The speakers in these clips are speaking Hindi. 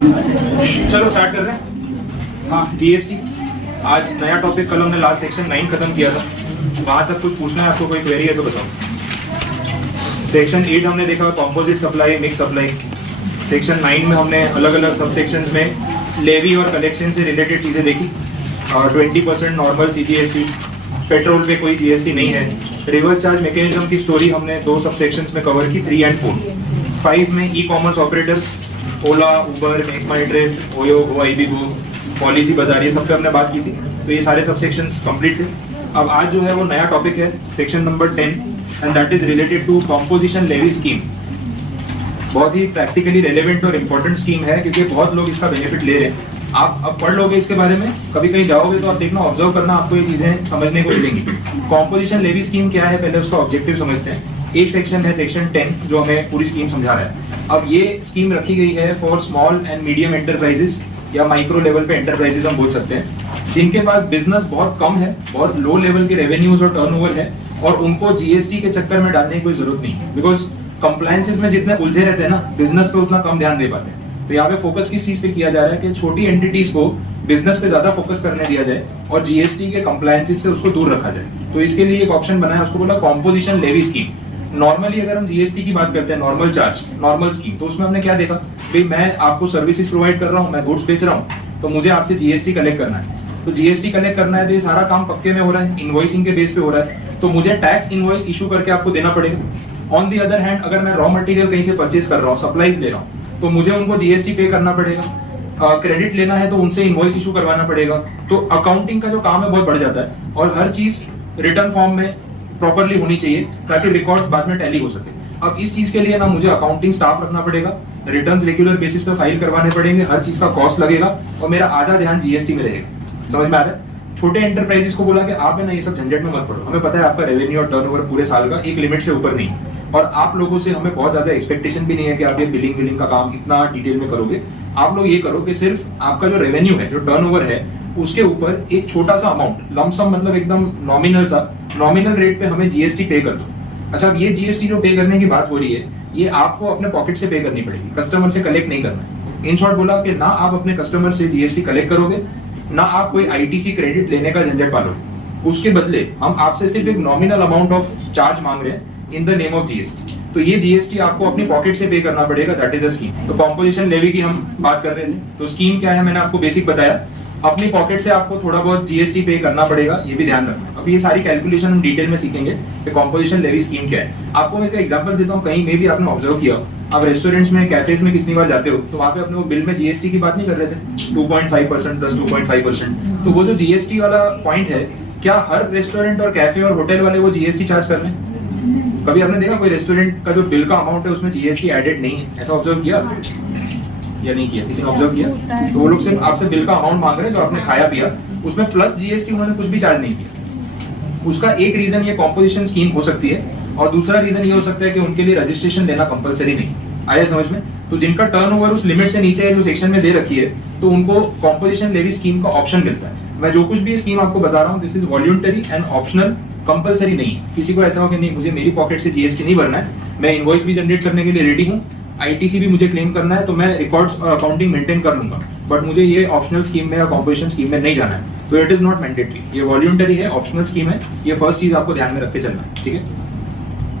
चलो स्टार्ट कर रहे हैं। हाँ, जीएसटी आज नया टॉपिक। कल हमने लास्ट सेक्शन 9 खत्म किया था। वहां तक कुछ पूछना है आपको, कोई क्वेरी है तो बताओ। सेक्शन 8 हमने देखा composite supply, mix supply. Section 9 में हमने अलग अलग सब सेक्शंस में लेवी और कलेक्शन से रिलेटेड चीजें देखी। 20% नॉर्मल सीजीएसटी, पेट्रोल पे कोई जीएसटी नहीं है। रिवर्स चार्ज मैकेनिज्म की स्टोरी हमने 2 सब सेक्शंस में कवर की, 3 और 4। 5 में ई कॉमर्स ऑपरेटर्स, ओला, उबर, मेक माई ट्रिप, ओयो, गो, पॉलिसी बाजार, ये सब पे हमने बात की थी। तो ये सारे सब सेक्शंस कंप्लीट थे। अब आज जो है वो नया टॉपिक है, section number 10, and that is related to composition levy scheme. बहुत ही प्रैक्टिकली रेलेवेंट और इम्पोर्टेंट स्कीम है, क्योंकि बहुत लोग इसका बेनिफिट ले रहे हैं। आप अब पढ़ लोगे इसके बारे में, कभी कहीं जाओगे तो आप देखना, ऑब्जर्व करना, आपको ये चीजें समझने को मिलेंगी। कॉम्पोजिशन लेवी स्कीम क्या है, पहले उसका ऑब्जेक्टिव समझते हैं। एक सेक्शन है सेक्शन 10, जो हमें पूरी स्कीम समझा रहा है। अब ये स्कीम रखी गई है for small and medium enterprises, या माइक्रो लेवल पे एंटरप्राइजेस हम बोल सकते हैं, जिनके पास बिजनेस बहुत कम है, बहुत लो लेवल के रेवेन्यूज और टर्नओवर है, और उनको जीएसटी के चक्कर में डालने की कोई जरूरत नहीं है। बिकॉज कंप्लायंसेस में जितने उलझे रहते हैं ना, बिजनेस पे उतना कम ध्यान दे पाते हैं। तो यहाँ पे फोकस किस चीज पे किया जा रहा है कि छोटी एंटिटीज को बिजनेस पे ज्यादा फोकस करने दिया जाए और जीएसटी के कंप्लायंसेस से उसको दूर रखा जाए। तो इसके लिए एक ऑप्शन बना है, उसको बोला कॉम्पोजिशन लेवी स्कीम। नॉर्मली अगर हम जीएसटी की बात करते हैं, नॉर्मल चार्ज, नॉर्मल स्कीम, तो उसमें हमने क्या देखा, भाई मैं आपको सर्विसेज प्रोवाइड कर रहा हूँ, मैं गुड्स बेच रहा हूँ, तो मुझे आपसे जीएसटी कलेक्ट करना है। तो जीएसटी कलेक्ट करना है तो ये सारा काम पक्के में हो रहा है, इनवॉइसिंग के बेस पे हो रहा है, तो मुझे टैक्स इनवॉइस इशू करके आपको देना पड़ेगा। ऑन दी अदर हैंड, अगर मैं रॉ मटेरियल कहीं से परचेज कर रहा हूँ, सप्लाईज ले रहा हूँ, तो मुझे उनको जीएसटी पे करना पड़ेगा। क्रेडिट लेना है तो उनसे इनवॉइस इशू करवाना पड़ेगा। तो अकाउंटिंग का जो काम है बहुत बढ़ जाता है, और हर चीज रिटर्न फॉर्म में प्रॉपर्ली होनी चाहिए ताकि रिकॉर्ड्स बाद में टैली हो सके। अब इस चीज के लिए ना मुझे अकाउंटिंग स्टाफ रखना पड़ेगा, रिटर्न्स रेगुलर बेसिस पे फाइल करवाने पड़ेंगे, हर चीज का कॉस्ट लगेगा, और मेरा आधा ध्यान जीएसटी में रहेगा। समझ में आ रहा है? छोटे एंटरप्राइजेस को बोला कि आप है ना ये सब झंझट में मत पड़ो, हमें पता है आपका रेवेन्यू और टर्नओवर पूरे साल का एक लिमिट से ऊपर नहीं, और आप लोगों से हमें बहुत ज्यादा एक्सपेक्टेशन भी नहीं है कि आप ये बिलिंग विलिंग का काम इतना डिटेल में करोगे। आप लोग ये करो कि सिर्फ आपका जो रेवेन्यू है, जो टर्नओवर है, उसके ऊपर एक छोटा सा अमाउंट, लमसम मतलब एकदम नॉमिनल सा, नॉमिनल रेट पे हमें जीएसटी पे कर दो। अच्छा, अब ये जीएसटी जो पे करने की बात हो रही है, ये आपको अपने पॉकेट से पे करनी पड़ेगी, कस्टमर से कलेक्ट नहीं करना है। इन शॉर्ट बोला कि ना आप अपने कस्टमर से जीएसटी कलेक्ट करोगे, ना आप कोई आईटीसी क्रेडिट लेने का झंझट पालोगे। उसके बदले हम आपसे सिर्फ एक नॉमिनल अमाउंट ऑफ चार्ज मांग रहे हैं in the name of GST. तो ये जीएसटी आपको अपनी पॉकेट से पे करना पड़ेगा, दैट इज अ स्कीम। तो कॉम्पोजिशन लेवी की हम बात कर रहे थे, तो स्कीम क्या है मैंने आपको बेसिक बताया। अपनी पॉकेट से आपको थोड़ा बहुत जीएसटी पे करना पड़ेगा, ये भी ध्यान रखना। अब ये सारी कैलकुलेशन हम डिटेल में सीखेंगे कि कॉम्पोजिशन लेवी स्कीम क्या है। आपको मैं इसका एग्जांपल देता हूँ, कहीं में भी आपने ऑब्जर्व किया, आप रेस्टोरेंट्स में, कैफेज में कितनी बार जाते हो, तो वहाँ पे अपने वो बिल में जीएसटी की बात नहीं कर रहे थे, 2.5% प्लस 2.5%। तो वो जो जीएसटी वाला पॉइंट है, क्या हर रेस्टोरेंट और कैफे और होटल वाले वो जीएसटी चार्ज कर रहे हैं? कभी आपने देखा कोई रेस्टोरेंट का जो बिल का अमाउंट है उसमें जीएसटी एडेड नहीं है? ऐसा ऑब्जर्व किया या नहीं किया? किसी ने ऑब्जर्व किया? तो वो लोग सिर्फ आपसे बिल का अमाउंट मांग रहे हैं जो आपने खाया पिया, उसमें प्लस जीएसटी उन्होंने कुछ भी चार्ज नहीं किया। उसका एक रीजन ये कॉम्पोजिशन स्कीम हो सकती है, और दूसरा रीजन ये हो सकता है कि उनके लिए रजिस्ट्रेशन लेना कंपलसरी नहीं। आया समझ में? तो जिनका टर्नओवर उस लिमिट से नीचे है, जो सेक्शन में दे रखी है, तो उनको कॉम्पोजिशन लेवी स्कीम का ऑप्शन मिलता है। मैं जो कुछ भी स्कीम आपको बता रहा हूँ, this is voluntary and optional, compulsory नहीं। किसी को ऐसा हो कि नहीं मुझे मेरी पॉकेट से जीएसटी नहीं भरना है, मैं इनवॉइस भी जनरेट करने के लिए रेडी हूँ, आईटीसी भी मुझे क्लेम करना है, तो मैं रिकॉर्ड्स और अकाउंटिंग मेंटेन कर लूंगा, बट मुझे ये ऑप्शनल स्कीम में या कॉम्पोजिशन स्कीम में नहीं जाना है, तो इट इज नॉट मैंडेटरी। ये वॉल्यूंटरी है, ऑप्शनल स्कीम है। ये फर्स्ट चीज आपको ध्यान में रख के चलना है, ठीक है?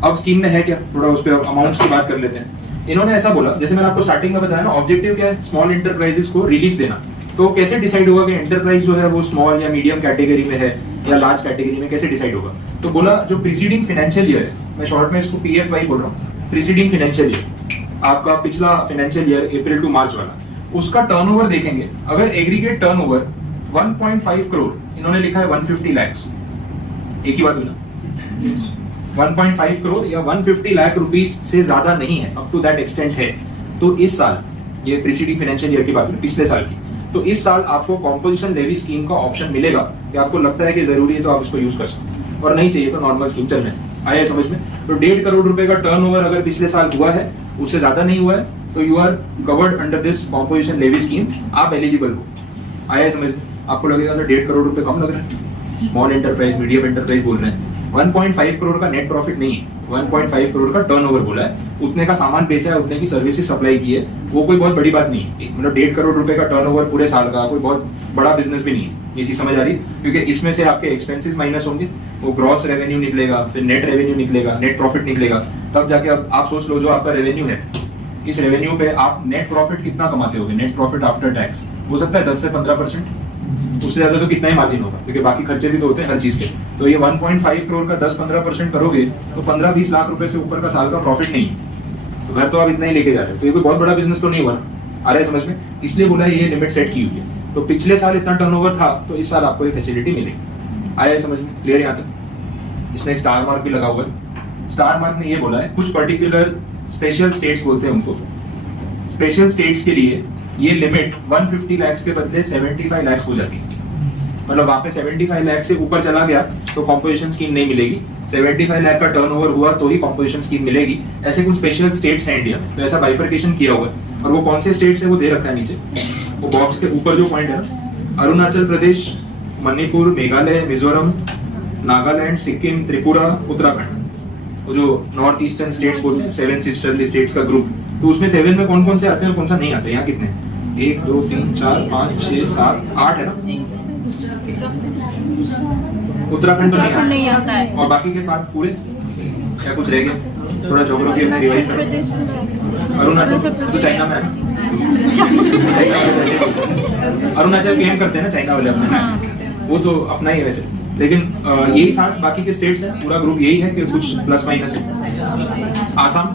अब स्कीम में है क्या, थोड़ा उस पर अमाउंट्स की बात कर लेते हैं। इन्होंने ऐसा बोला, जैसे मैंने आपको स्टार्टिंग में बताया ना, ऑब्जेक्टिव क्या है, स्मॉल एंटरप्राइजेस को रिलीफ देना। तो कैसे डिसाइड होगा कि एंटरप्राइज जो है वो स्मॉल या मीडियम कैटेगरी में है या लार्ज कैटेगरी में, कैसे डिसाइड होगा? तो बोला जो प्रीसीडिंग फाइनेंशियल ईयर है, मैं शॉर्ट में इसको पीएफवाई बोल रहा हूँ, प्रीसीडिंग फाइनेंशियल ईयर, आपका पिछला फाइनेंशियल ईयर अप्रैल टू मार्च वाला, उसका टर्नओवर देखेंगे। अगर एग्रीगेट टर्नओवर 1.5 करोड़, इन्होंने लिखा है 150 लाख, एक ही बात बोला, 1.5 करोड़ या 150 लाख रुपीस से ज्यादा नहीं है, अप टू दैट एक्सटेंट है, तो इस साल, ये प्रीसीडिंग फाइनेंशियल ईयर की बात है, पिछले साल की, तो इस साल आपको कॉम्पोजिशन लेवी स्कीम का ऑप्शन मिलेगा कि आपको लगता है कि जरूरी है तो आप इसको यूज कर सकते हैं, और नहीं चाहिए तो नॉर्मल स्कीम चल रहे हैं। आया समझ में? तो 1.5 करोड़ रुपए का टर्नओवर अगर पिछले साल हुआ है, उससे ज्यादा नहीं हुआ है, तो you are covered under this composition levy scheme, आप एलिजिबल हो। आया समझ में? आपको लगेगा तो 1.5 करोड़ रुपए कम लग रहा है, स्मॉल एंटरप्राइज, मीडियम एंटरप्राइज बोल रहे हैं, 1.5 करोड़ का नेट प्रॉफिट नहीं है, 1.5 करोड़ का टर्नओवर बोला है, उतने का सामान बेचा है, उतने की सर्विसेज सप्लाई की है, वो कोई बहुत बड़ी बात नहीं है। मतलब 1.5 करोड़ रुपए का टर्नओवर पूरे साल का कोई बहुत बड़ा बिजनेस भी नहीं है, ये चीज समझ आ रही? क्योंकि इसमें से आपके एक्सपेंसेस माइनस होंगे, वो ग्रॉस रेवेन्यू निकलेगा, फिर नेट रेवेन्यू निकलेगा, नेट प्रॉफिट निकलेगा, तब जाके अब आप सोच लो जो आपका रेवेन्यू है, इस रेवेन्यू पे आप नेट प्रॉफिट कितना कमाते होगे, नेट प्रॉफिट आफ्टर टैक्स हो सकता है 10 से 15%, उससे ज्यादा तो कितना ही मार्जिन होगा, क्योंकि बाकी खर्चे भी तो होते हैं हर चीज के। तो ये 1.5 करोड़ का 10-15% करोगे तो 15-20 लाख रुपए से ऊपर का साल का प्रॉफिट नहीं है, तो घर तो आप इतना ही लेके जा रहे हो, तो ये कोई बहुत बड़ा बिजनेस तो नहीं हुआ। आ रहा है समझ में? इसलिए बोला ये लिमिट सेट की हुई है। तो पिछले साल इतना टर्नओवर था तो इस साल आपको ये फैसिलिटी मिलेगी। आया है समझ में? क्लियर यहाँ तक? इसमें एक स्टार मार्क भी लगा हुआ है। स्टार मार्क ने ये बोला है कुछ पर्टिकुलर स्पेशल स्टेट्स बोलते हैं उनको, स्पेशल स्टेट्स के लिए ये लिमिट 150 लाख के बदले 75 लाख हो जाती है। मतलब वहां पे 75 लाख से ऊपर चला गया तो कॉम्पोजिशन स्कीम नहीं मिलेगी, 75 लाख का टर्नओवर हुआ तो ही कॉम्पोजिशन स्कीम मिलेगी। ऐसे कुछ स्पेशल स्टेट्स हैं इंडिया में, तो ऐसा बाइफर्केशन किया हुआ है। और वो कौन से स्टेट्स है वो दे रखा है नीचे, वो बॉक्स के ऊपर जो पॉइंट है ना, अरुणाचल प्रदेश, मणिपुर, मेघालय, मिजोरम, नागालैंड, सिक्किम, त्रिपुरा, उत्तराखंड, वो जो नॉर्थ ईस्टर्न स्टेट्स बोलते हैं, 7 सिस्टरली स्टेट्स का ग्रुप। तो उसमें 7 में कौन कौन से आते हैं और कौन सा नहीं आते? यहाँ कितने? 1 2 3 4 5 6 7 8 है ना। उत्तराखंड तो नहीं आता है, और बाकी के 7 पूरे क्या कुछ रह गए? थोड़ा ज्योग्राफी अपनी रिवाइज करो। अरुणाचल तो चाइना में है ना, अरुणाचल क्लेम करते हैं ना चाइना वाले अपने, वो तो अपना ही है वैसे, लेकिन यही 7 बाकी के स्टेट्स हैं, पूरा ग्रुप यही है कि कुछ प्लस माइनस है। आसाम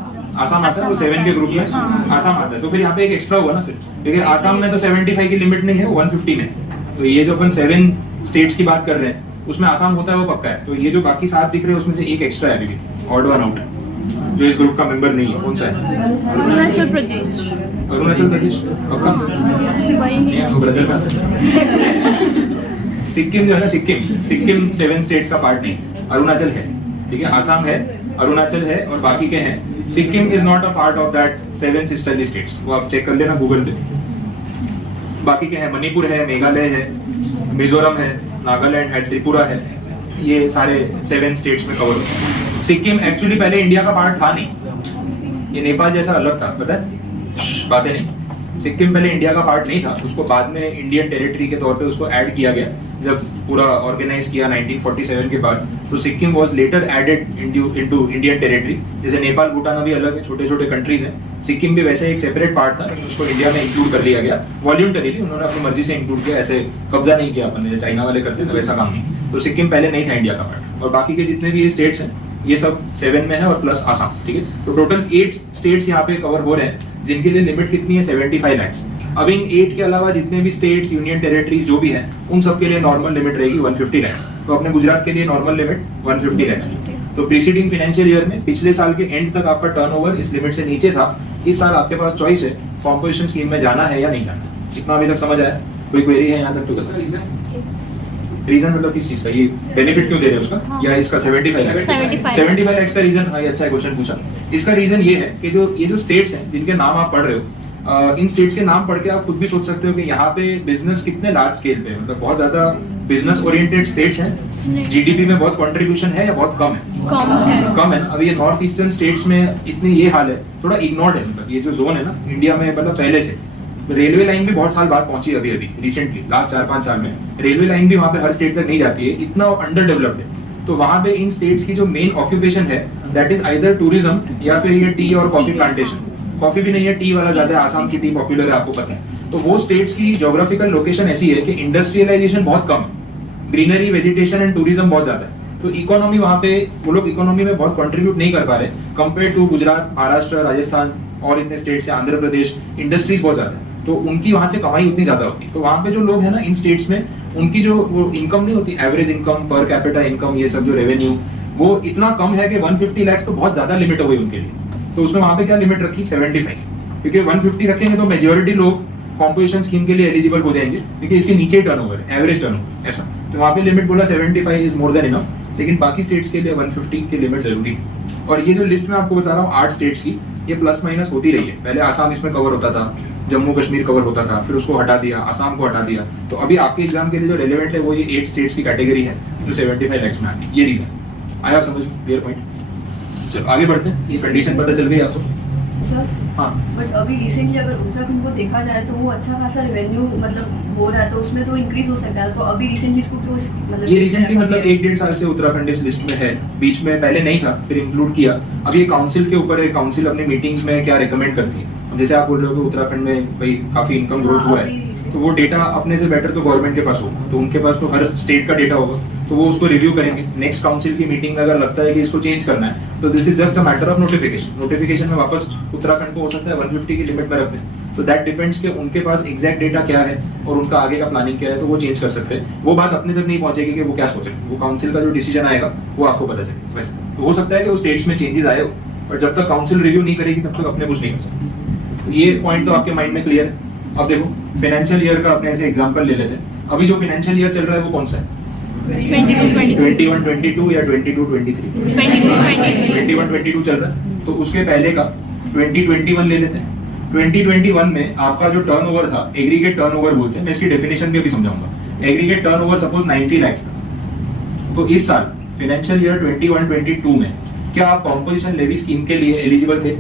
आता है, वो 7 के ग्रुप में आसाम आता है, तो फिर यहाँ पे एक एक्स्ट्रा हुआ ना फिर, क्योंकि आसाम में तो 75 की लिमिट नहीं है, 150 में। तो ये जो अपन 7 स्टेट्स की बात कर रहे हैं उसमें आसाम होता है, वो पक्का है। तो ये जो बाकी 7 दिख रहे हैं उसमें से एक एक्स्ट्रा है अभी भी, ऑड वन आउट है, जो इस ग्रुप का मेंबर नहीं है। कौन सा है? अरुणाचल प्रदेश। अरुणाचल प्रदेश पक्का? ब्रदर का सिक्किम जो है ना, सिक्किम 7 स्टेट्स का पार्ट नहीं, अरुणाचल है, ठीक है। आसाम है, अरुणाचल है, और बाकी के हैं। Sikkim is not a part of that 7 sisterly states, वो आप चेक कर लेना गूगल पे। बाकी के हैं, मणिपुर है, मेघालय है, मिजोरम है, नागालैंड है, त्रिपुरा है, ये सारे 7 स्टेट्स में कवर होते हैं। सिक्किम एक्चुअली पहले इंडिया का पार्ट था नहीं, ये नेपाल जैसा अलग था, पता है? बातें नहीं, सिक्किम पहले इंडिया का पार्ट नहीं था, उसको बाद में इंडियन टेरिटरी के तौर पे उसको ऐड किया गया जब पूरा ऑर्गेनाइज किया 1947 के बाद। तो Sikkim was later added into Indian territory. जैसे नेपाल, भूटान अभी अलग है, छोटे छोटे कंट्रीज हैं, सिक्किम भी वैसे एक सेपरेट पार्ट था, उसको इंडिया में इंक्लूड कर लिया गया वॉल्यूंटरीली, उन्होंने अपनी मर्जी से इंक्लूड किया, ऐसे कब्जा नहीं किया अपन ने, चाइना वाले करते थे वैसा काम नहीं। तो सिक्किम पहले नहीं था इंडिया का पार्ट, और बाकी के जितने भी ये स्टेट्स हैं ये सब 7 में है, और प्लस आसाम, ठीक है। तो टोटल 8 स्टेट्स यहाँ पे कवर हो रहे हैं, जिनके लिए लिमिट कितनी है? 75 लाख। अब इन 8 के अलावा जितने भी स्टेट्स, यूनियन टेरिटरीज जो भी हैं, उन सब के लिए नॉर्मल लिमिट रहेगी 150 लाख। तो अपने गुजरात के लिए नॉर्मल लिमिट 150 लाख। तो प्रीसीडिंग फाइनेंशियल ईयर में पिछले साल के एंड तक आपका टर्नओवर इस लिमिट से नीचे था। इस साल आपके पास चॉइस है कॉम्पोजिशन स्कीम में जाना है या नहीं जाना। कितना अभी तक समझ आया? कोई क्वेरी है यहाँ तक? तो रीजन मतलब किस चीज का? ये बेनिफिट क्यों दे रहे हैं उसका, या इसका 75 लाख का रीजन? हाँ, अच्छा क्वेश्चन पूछा। इसका रीजन ये है कि ये जो स्टेट्स हैं जिनके नाम आप पढ़ रहे हो, इन स्टेट्स के नाम पढ़ के आप खुद भी सोच सकते हो कि यहाँ पे बिजनेस कितने लार्ज स्केल पे है। मतलब बहुत ज्यादा बिजनेस ओरिएंटेड स्टेट्स हैं, जीडीपी में बहुत कंट्रीब्यूशन है या बहुत कम है? कम है ना। अभी ये नॉर्थ ईस्टर्न स्टेट्स में इतनी ये हाल है, थोड़ा इग्नोर्ड है। मतलब ये जो जोन है ना इंडिया में, मतलब पहले से रेलवे लाइन भी बहुत साल बाद पहुंची, अभी रिसेंटली लास्ट 4-5 साल में रेलवे लाइन भी वहां पे हर स्टेट तक नहीं जाती है, इतना अंडर डेवलप्ड है। तो वहां पे इन स्टेट्स की जो मेन ऑक्यूपेशन है दैट इज आइदर टूरिज्म या फिर ये टी और कॉफी प्लांटेशन। कॉफी भी नहीं है, टी वाला ज्यादा है, आसाम की टी पॉपुलर है, आपको पता है। तो वो स्टेट्स की ज्योग्राफिकल लोकेशन ऐसी है कि इंडस्ट्रियलाइजेशन बहुत कम है, ग्रीनरी, वेजिटेशन एंड टूरिज्म बहुत ज्यादा है। तो इकोनॉमी वहां पे, वो लोग इकोनॉमी में बहुत कंट्रीब्यूट नहीं कर पा रहे कंपेयर टू गुजरात, महाराष्ट्र, राजस्थान और इतने स्टेट्स है, आंध्र प्रदेश, इंडस्ट्रीज बहुत ज्यादा है, तो उनकी वहां से कमाई उतनी ज्यादा होती। तो वहां पे जो लोग है ना इन स्टेट्स में, उनकी जो वो इनकम नहीं होती, average income, per capita income, ये सब जो रेवेन्यू, वो इतना कम है कि 150 लाख तो बहुत ज्यादा लिमिट हो गई उनके लिए। तो उसमें वहां पे क्या लिमिट रखी? 75, क्योंकि 150 रखेंगे तो मेजोरिटी लोग कॉम्पोजिशन स्कीम के लिए एलिजिबल हो जाएंगे, क्योंकि इसके नीचे टर्नओवर है, एवरेज टर्नओवर ऐसा। तो वहां पे लिमिट बोला 75 इज मोर देन इनफ, लेकिन बाकी स्टेट्स के लिए 150 की लिमिट जरूरी है। और ये जो लिस्ट में आपको बता रहा हूँ 8 स्टेट्स की, ये प्लस माइनस होती रही है। पहले आसाम इसमें कवर होता था, जम्मू कश्मीर कवर होता था, फिर उसको हटा दिया, आसाम को हटा दिया। तो अभी आपके एग्जाम के लिए जो रेलेवेंट है वो ये 8 स्टेट्स की कैटेगरी है जो 75 लाख में आती है। ये रीजन आया आप समझ में क्लियर पॉइंट। चलो आगे बढ़ते हैं, ये कंडीशन पता चल गई आपको सर। हाँ बट अभी रिसेंटली अगर उत्तराखंड को देखा जाए तो वो अच्छा खासा रेवेन्यू मतलब हो रहा है, तो उसमें तो इंक्रीज हो सकता है। तो अभी रिसेंटली इसको क्यों मतलब ये रिसेंटली मतलब 1-1.5 साल से उत्तराखंड इस लिस्ट में है, बीच में पहले नहीं था फिर इंक्लूड किया। अब ये काउंसिल के ऊपर है, काउंसिल अपनी मीटिंग्स में क्या रिकमेंड करती है। अब जैसे आप बोल रहे हो कि उत्तराखंड में भाई काफी इनकम ग्रोथ हुआ है, तो वो डेटा अपने से बेटर तो गवर्नमेंट के पास होगा, तो उनके पास तो हर स्टेट का डेटा होगा, तो वो उसको रिव्यू करेंगे। नेक्स्ट काउंसिल की मीटिंग में अगर लगता है कि इसको चेंज करना है तो this is just a matter of notification. Notification में वापस उत्तराखंड को हो सकता है 150 की लिमिट में रख दें, तो दैट डिपेंड्स कि उनके पास एग्जैक्ट डेटा क्या है और उनका आगे का प्लानिंग क्या है, तो वो चेंज कर सकते हैं। वो बात अपने तक नहीं पहुंचेगी कि वो क्या सोचेंगे, वो काउंसिल का जो डिसीजन आएगा वो आपको पता चलेगा। वैसे तो हो सकता है कि वो स्टेट्स में चेंजेस आए हो, पर जब तक काउंसिल रिव्यू नहीं करेगी तब तक अपने कुछ नहीं कर सकते। ये पॉइंट तो आपके माइंड में क्लियर है। अब देखो फाइनेंशियल ईयर का अपने ऐसे एग्जांपल ले लेते हैं। अभी जो फाइनेंशियल ईयर चल रहा है वो कौन सा है? 21-22 या 22-23? 21-22 चल रहा है, तो उसके पहले का 2021 ले लेते हैं। 2021 में आपका जो टर्नओवर था, एग्रीगेट टर्नओवर बोलते हैं, मैं इसकी डेफिनेशन भी अभी समझाऊंगा। एग्रीगेट टर्नओवर सपोज 90 लाख था, तो इस साल फाइनेंशियल ईयर 21-22 में क्या आप कॉम्पोजिशन लेवी स्कीम के लिए एलिजिबल थे?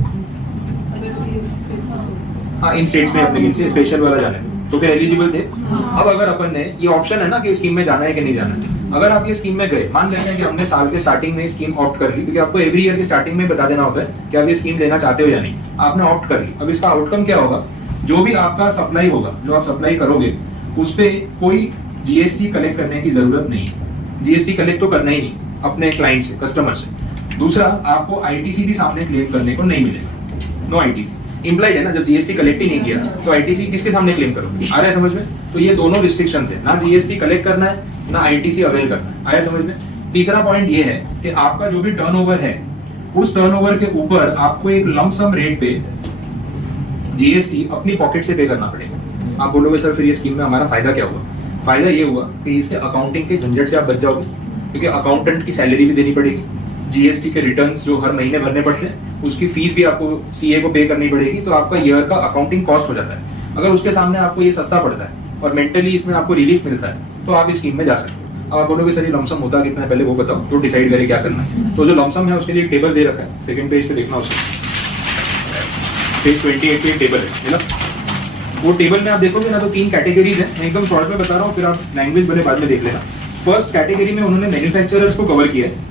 हाँ, इन स्टेट्स में अपने से स्पेशल वाला जाने तो क्या एलिजिबल थे? अब अगर अपन ने ये ऑप्शन है ना कि स्कीम में जाना है कि नहीं जाना है, अगर आप ये स्कीम में गए, मान लेते हैं कि हमने साल के स्टार्टिंग में स्कीम ऑप्ट कर ली, क्योंकि आपको एवरी ईयर के स्टार्टिंग में बता देना होता है कि आप ये स्कीम लेना चाहते हो या नहीं, आपने ऑप्ट कर ली। अब इसका आउटकम क्या होगा? जो भी आपका सप्लाई होगा, जो आप सप्लाई करोगे, उस पे कोई जीएसटी कलेक्ट करने की जरूरत नहीं है। जीएसटी कलेक्ट तो करना ही नहीं अपने क्लाइंट से, कस्टमर से। दूसरा, आपको आईटीसी भी सामने क्लेम करने को नहीं मिलेगा। नो आईटीसी इम्प्लाइड है ना, जब जीएसटी कलेक्ट ही नहीं किया तो आईटीसी किसके सामने क्लेम करोगे? आ रहा है समझ में? तो ये दोनों रिस्ट्रिक्शंस है, ना जीएसटी कलेक्ट करना है ना आईटीसी अवेल करना है। आया समझ में? तीसरा पॉइंट ये है कि आपका जो भी टर्नओवर है, उस टर्नओवर के ऊपर आपको एक लंप सम रेट पे जीएसटी अपनी पॉकेट से पे करना पड़ेगा। आप बोलोगे सर फिर ये स्कीम में हमारा फायदा क्या हुआ? फायदा ये हुआ कि इसके अकाउंटिंग के झंझट से आप बच जाओगे, क्योंकि अकाउंटेंट की सैलरी भी देनी पड़ेगी, जीएसटी के रिटर्न्स जो हर महीने भरने पड़ते हैं उसकी फीस भी आपको सीए को पे करनी पड़ेगी, तो आपका ईयर का अकाउंटिंग कॉस्ट हो जाता है। अगर उसके सामने आपको ये सस्ता पड़ता है और मेंटली इसमें आपको रिलीफ मिलता है, तो आप इस स्कीम में जा सकते हो। अब आप बोलोगे सर ये लमसम होता कितना है, पहले वो बताओ तो डिसाइड करें क्या करना है। तो जो लमसम है उसके लिए एक टेबल दे रखा है, सेकंड पेज पे देखना उसको, पेज 28 पे एक टेबल है मिला। वो टेबल में आप देखोगे ना तो 3 कैटेगरीज है, मैं एकदम शॉर्ट में बता रहा हूँ, फिर आप लैंग्वेज भले बाद में देख लेना। फर्स्ट कैटेगरी में उन्होंने मैन्युफैक्चरर्स को कवर किया है।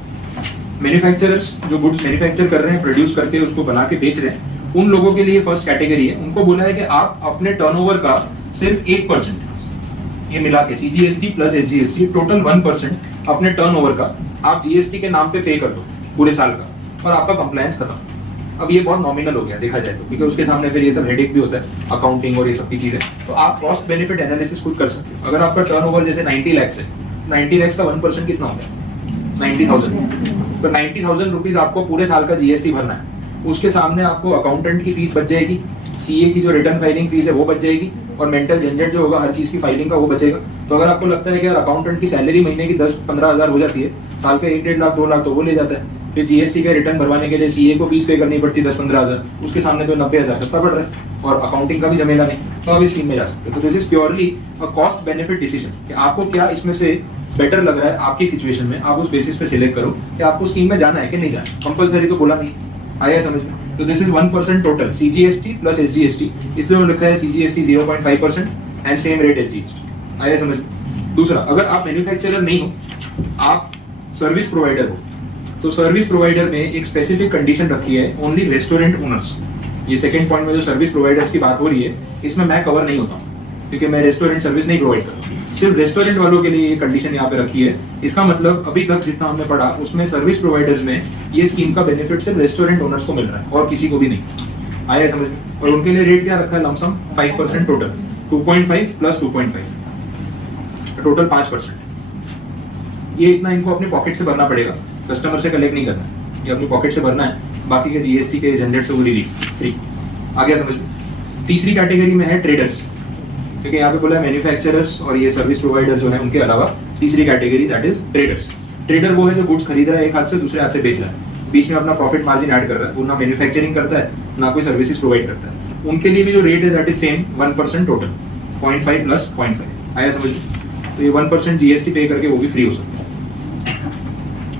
मैन्युफैक्चरर्स जो गुड्स मैन्युफैक्चर कर रहे हैं, प्रोड्यूस करके उसको बना के बेच रहे हैं, उन लोगों के लिए फर्स्ट कैटेगरी है। उनको बोला है कि आप अपने टर्नओवर का सिर्फ 1%, ये मिला के सीजीएसटी प्लस एसजीएसटी टोटल 1% अपने टर्नओवर का आप जीएसटी के नाम पे पे कर दो पूरे साल का, और आपका कंप्लायंस खत्म। अब ये बहुत नॉमिनल हो गया देखा जाए तो, क्योंकि उसके सामने फिर ये सब हेडेक भी होता है, अकाउंटिंग और ये सब की चीजें। तो आप कॉस्ट बेनिफिट एनालिसिस खुद कर सकते हो। अगर आपका टर्नओवर जैसे 90 लाख है, 90 लाख का 1% कितना होता है? 90,000। तो 90,000 रुपीज आपको पूरे साल का जीएसटी भरना है। उसके सामने आपको अकाउंटेंट की फीस बच जाएगी, सीए की जो रिटर्न फाइलिंग फीस है वो बच जाएगी, और मेंटल झंझट जो होगा हर चीज की फाइलिंग का वो बचेगा। तो अगर आपको लगता है कि यार अकाउंटेंट की सैलरी महीने की 10-15 हज़ार हो जाती है, साल के 1-1.5 लाख 2 लाख तो वो ले जाता है, फिर जीएसटी का रिटर्न भरवाने के लिए सीए को फीस पे करनी पड़ती है 10-15 हज़ार, उसके सामने तो 90,000 सस्ता पड़ रहा है, और अकाउंटिंग का भी झमेला नहीं, तो आप इस स्कीम में जा सकते हो। तो this is purely a cost benefit decision कि आपको क्या इसमें से बेटर लग रहा है आपकी सिचुएशन में, आप उस बेसिस पे सिलेक्ट करो कि आपको स्कीम में जाना है कि नहीं जाना। कंपलसरी तो बोला नहीं, आया समझ में? तो this is 1% total CGST plus SGST, इसलिए वो लिखा है CGST 0.5% and same rate SGST. आया समझ में? दूसरा, अगर आप मैन्युफैक्चरर नहीं हो, आप सर्विस प्रोवाइडर हो, तो सर्विस प्रोवाइडर में एक स्पेसिफिक कंडीशन रखी है, ओनली रेस्टोरेंट ओनर्स। ये सेकंड पॉइंट में जो सर्विस प्रोवाइडर्स की बात हो रही है, इसमें मैं कवर नहीं होता हूँ, क्योंकि मैं रेस्टोरेंट सर्विस नहीं प्रोवाइड करता। सिर्फ रेस्टोरेंट वालों के लिए ये कंडीशन यहाँ पे रखी है। इसका मतलब अभी तक जितना हमने पढ़ा उसमें सर्विस प्रोवाइडर्स में ये स्कीम का बेनिफिट सिर्फ रेस्टोरेंट ओनर्स को मिल रहा है और किसी को भी नहीं। आया समझ में? और उनके लिए रेट क्या रखा है? Lump sum 5% total, 2.5 plus 2.5 total 5%। ये इतना इनको अपने पॉकेट से भरना पड़ेगा, कस्टमर से कलेक्ट नहीं करना है, ये अपनी पॉकेट से भरना है। बाकी के जीएसटी के झंझट से वो रिलीफ फ्री। आ गया समझ में? तीसरी कैटेगरी में है ट्रेडर्स, क्योंकि यहाँ पे बोला है मैन्युफैक्चरर्स और ये सर्विस प्रोवाइडर जो है उनके अलावा तीसरी category that is traders. Trader वो है जो गुड्स खरीद रहा है एक हाथ से, दूसरे हाथ से बेच रहा है, बीच में अपना प्रॉफिट मार्जिन ऐड कर रहा है, वो ना मैन्युफैक्चरिंग करता है ना कोई सर्विसेज प्रोवाइड करता है। उनके लिए भी जो रेट है that is same 1% total, 0.5 plus 0.5। आया समझ? तो ये 1% जीएसटी पे करके वो भी फ्री हो सकता है।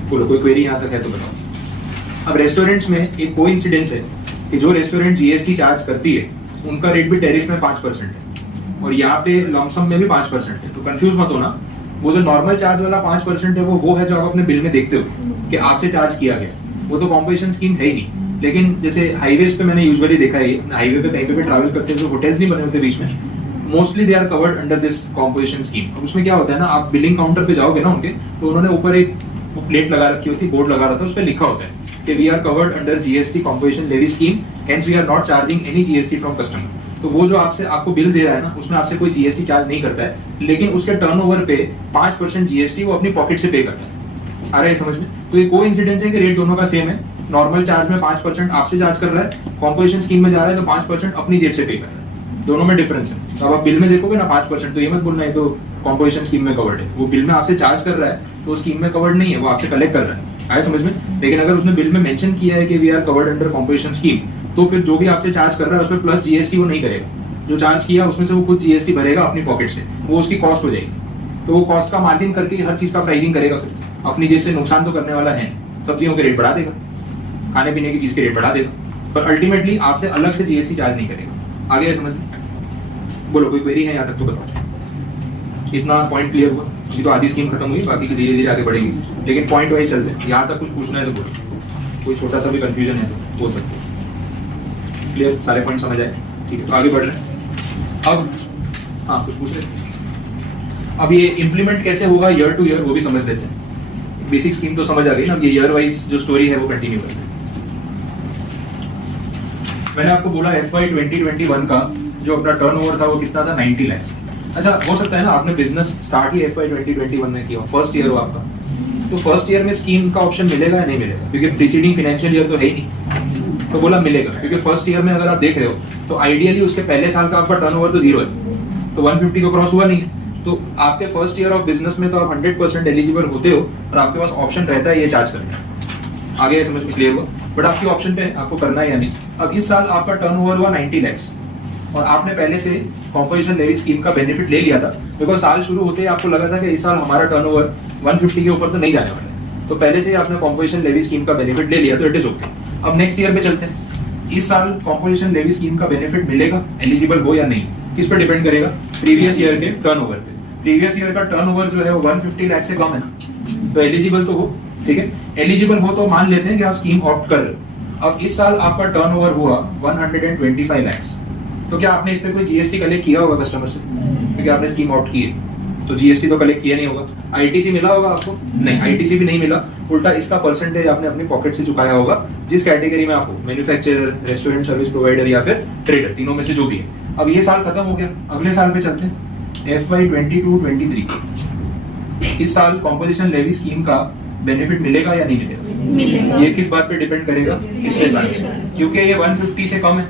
बोलो कोई क्वेरी यहाँ तक है तो बताओ। अब रेस्टोरेंट्स में एक कोइंसिडेंस है कि जो रेस्टोरेंट जीएसटी चार्ज करती है उनका रेट भी टैरिफ में 5% है और यहाँ पे लमसम में भी 5% है। तो कंफ्यूज मत होना, वो जो नॉर्मल चार्ज वाला 5% है वो है जो आप अपने बिल में देखते हो कि आपसे चार्ज किया गया, वो तो कॉम्पोजिशन स्कीम है ही नहीं। लेकिन जैसे हाईवेज पे मैंने यूजुअली देखा है, हाईवे पे कहीं पे भी ट्रैवल करते हैं जो होटल्स नहीं बने होते बीच में, mostly they are covered under this composition scheme. उसमें क्या होता है ना, आप बिलिंग काउंटर पे जाओगे ना उनके, तो उन्होंने ऊपर एक प्लेट लगा रखी होती है, बोर्ड लगा रहा था, उस पर लिखा होता है कि we are covered under GST composition levy scheme, hence we are not charging any GST from customer. तो वो जो आपको बिल दे रहा है ना, उसमें आपसे कोई जीएसटी चार्ज नहीं करता है, लेकिन उसके टर्नओवर पे 5% जीएसटी वो अपनी पॉकेट से पे करता है। आ रहा है समझ में? तो ये कोइंसिडेंस है कि रेट दोनों का सेम है। नॉर्मल चार्ज में 5% आपसे चार्ज कर रहा है, कॉम्पोजिशन स्कीम में जा रहा है तो 5% अपनी जेब से पे कर रहा है। दोनों में डिफरेंस है। तो अब आप बिल में देखोगे ना 5%, तो ये मत बोलना है तो कॉम्पोजिशन स्कीम में कवर्ड है। वो बिल में आपसे चार्ज कर रहा है तो स्कीम में कवर्ड नहीं है, वो आपसे कलेक्ट कर रहा है। आया समझ में? लेकिन अगर उसने बिल में मेंशन किया है कि we are covered under composition scheme, तो फिर जो भी आपसे चार्ज कर रहा है उसमें प्लस जीएसटी वो नहीं करेगा। जो चार्ज किया उसमें से वो खुद जीएसटी भरेगा अपनी पॉकेट से, वो उसकी कॉस्ट हो जाएगी। तो वो कॉस्ट का मार्जिन करके हर चीज का प्राइसिंग करेगा, फिर अपनी जेब से नुकसान तो करने वाला है। सब्जियों के रेट बढ़ा देगा, खाने पीने की चीज के रेट बढ़ा देगा, पर अल्टीमेटली आपसे अलग से जीएसटी चार्ज नहीं करेगा। आगे समझ में? बोलो कोई क्वेरी है यहाँ तक तो बताओ। इतना पॉइंट क्लियर हुआ? ये तो आधी स्कीम खत्म हुई, बाकी की धीरे धीरे आगे बढ़ेगी, लेकिन पॉइंट वाइज चलते हैं। यहाँ तक कुछ पूछना है तो बोलो, कोई छोटा सा भी कंफ्यूजन है तो बोल सकते हो। क्लियर? सारे पॉइंट समझ आए? ठीक है, तो आगे बढ़ रहे हैं। अब हाँ कुछ पूछ रहे। अब ये इम्प्लीमेंट कैसे होगा ईयर टू ईयर वो भी समझ लेते हैं। बेसिक स्कीम तो समझ आ गई ना, अब ये ईयर वाइज जो स्टोरी है वो कंटिन्यू करते हैं। मैंने आपको बोला FY 2021 का जो अपना टर्नओवर था वो कितना था, 90 लाख। अच्छा, हो सकता है ना आपने बिजनेस स्टार्ट ही FY 2021 में किया, फर्स्ट ईयर हो आपका, तो फर्स्ट ईयर में स्कीम का ऑप्शन मिलेगा या नहीं मिलेगा? क्योंकि प्रीसीडिंग फाइनेंशियल ईयर तो है ही नहीं। तो बोला मिलेगा, क्योंकि फर्स्ट ईयर में अगर आप देख रहे हो तो आइडियली उसके पहले साल का आपका टर्नओवर तो 0 है, तो 150 तो क्रॉस हुआ नहीं है। तो आपके फर्स्ट ईयर ऑफ बिजनेस में तो आप 100% एलिजिबल होते हो और आपके पास ऑप्शन रहता है ये चार्ज करने का। आगे समझ में क्लियर हुआ? बट आपकी ऑप्शन पे आपको करना है या नहीं। अब इस साल आपका टर्नओवर हुआ 90 लाख और आपने पहले से कॉम्पोजिशन लेवी स्कीम का बेनिफिट ले लिया था, बिकॉज साल शुरू होते ही आपको लगा था कि इस साल हमारा टर्नओवर 150 के ऊपर तो नहीं जाने वाला है, तो पहले से ही आपने कॉम्पोजिशन लेवी स्कीम का बेनिफिट ले लिया, तो इट इज ओके। अब नेक्स्ट ईयर पे चलते हैं। इस साल कॉम्पोजिशन लेवी स्कीम का बेनिफिट मिलेगा, एलिजिबल हो या नहीं, किस पर डिपेंड करेगा? प्रीवियस ईयर के टर्नओवर पे। प्रीवियस ईयर का टर्नओवर जो है वो 150 लाख से कम है ना, तो एलिजिबल तो हो। ठीक है, एलिजिबल हो तो मान लेते हैं कि आप स्कीम ऑप्ट कर रहे हो। अब इस साल आपका टर्नओवर हुआ 125 लाख, तो क्या आपने इस पे कोई जीएसटी कलेक्ट किया होगा कस्टमर से? क्योंकि आपने स्कीम ऑप्ट की है तो जीएसटी तो कलेक्ट किया नहीं होगा। आईटीसी मिला होगा आपको? नहीं, आईटीसी भी नहीं मिला। उल्टा इसका परसेंटेज आपने अपनी पॉकेट से चुकाया होगा, जिस कैटेगरी में आपको, मैन्युफैक्चरर, रेस्टोरेंट सर्विस प्रोवाइडर या फिर ट्रेडर, तीनों में से जो भी है। अब ये साल खत्म हो गया, अगले साल पे चलते हैं FY 22-23। इस साल कॉम्पोजिशन लेवी स्कीम का बेनिफिट मिलेगा या नहीं मिलेगा? ये किस बात पे डिपेंड करेगा? पिछले साल, क्योंकि ये 150 से कम है,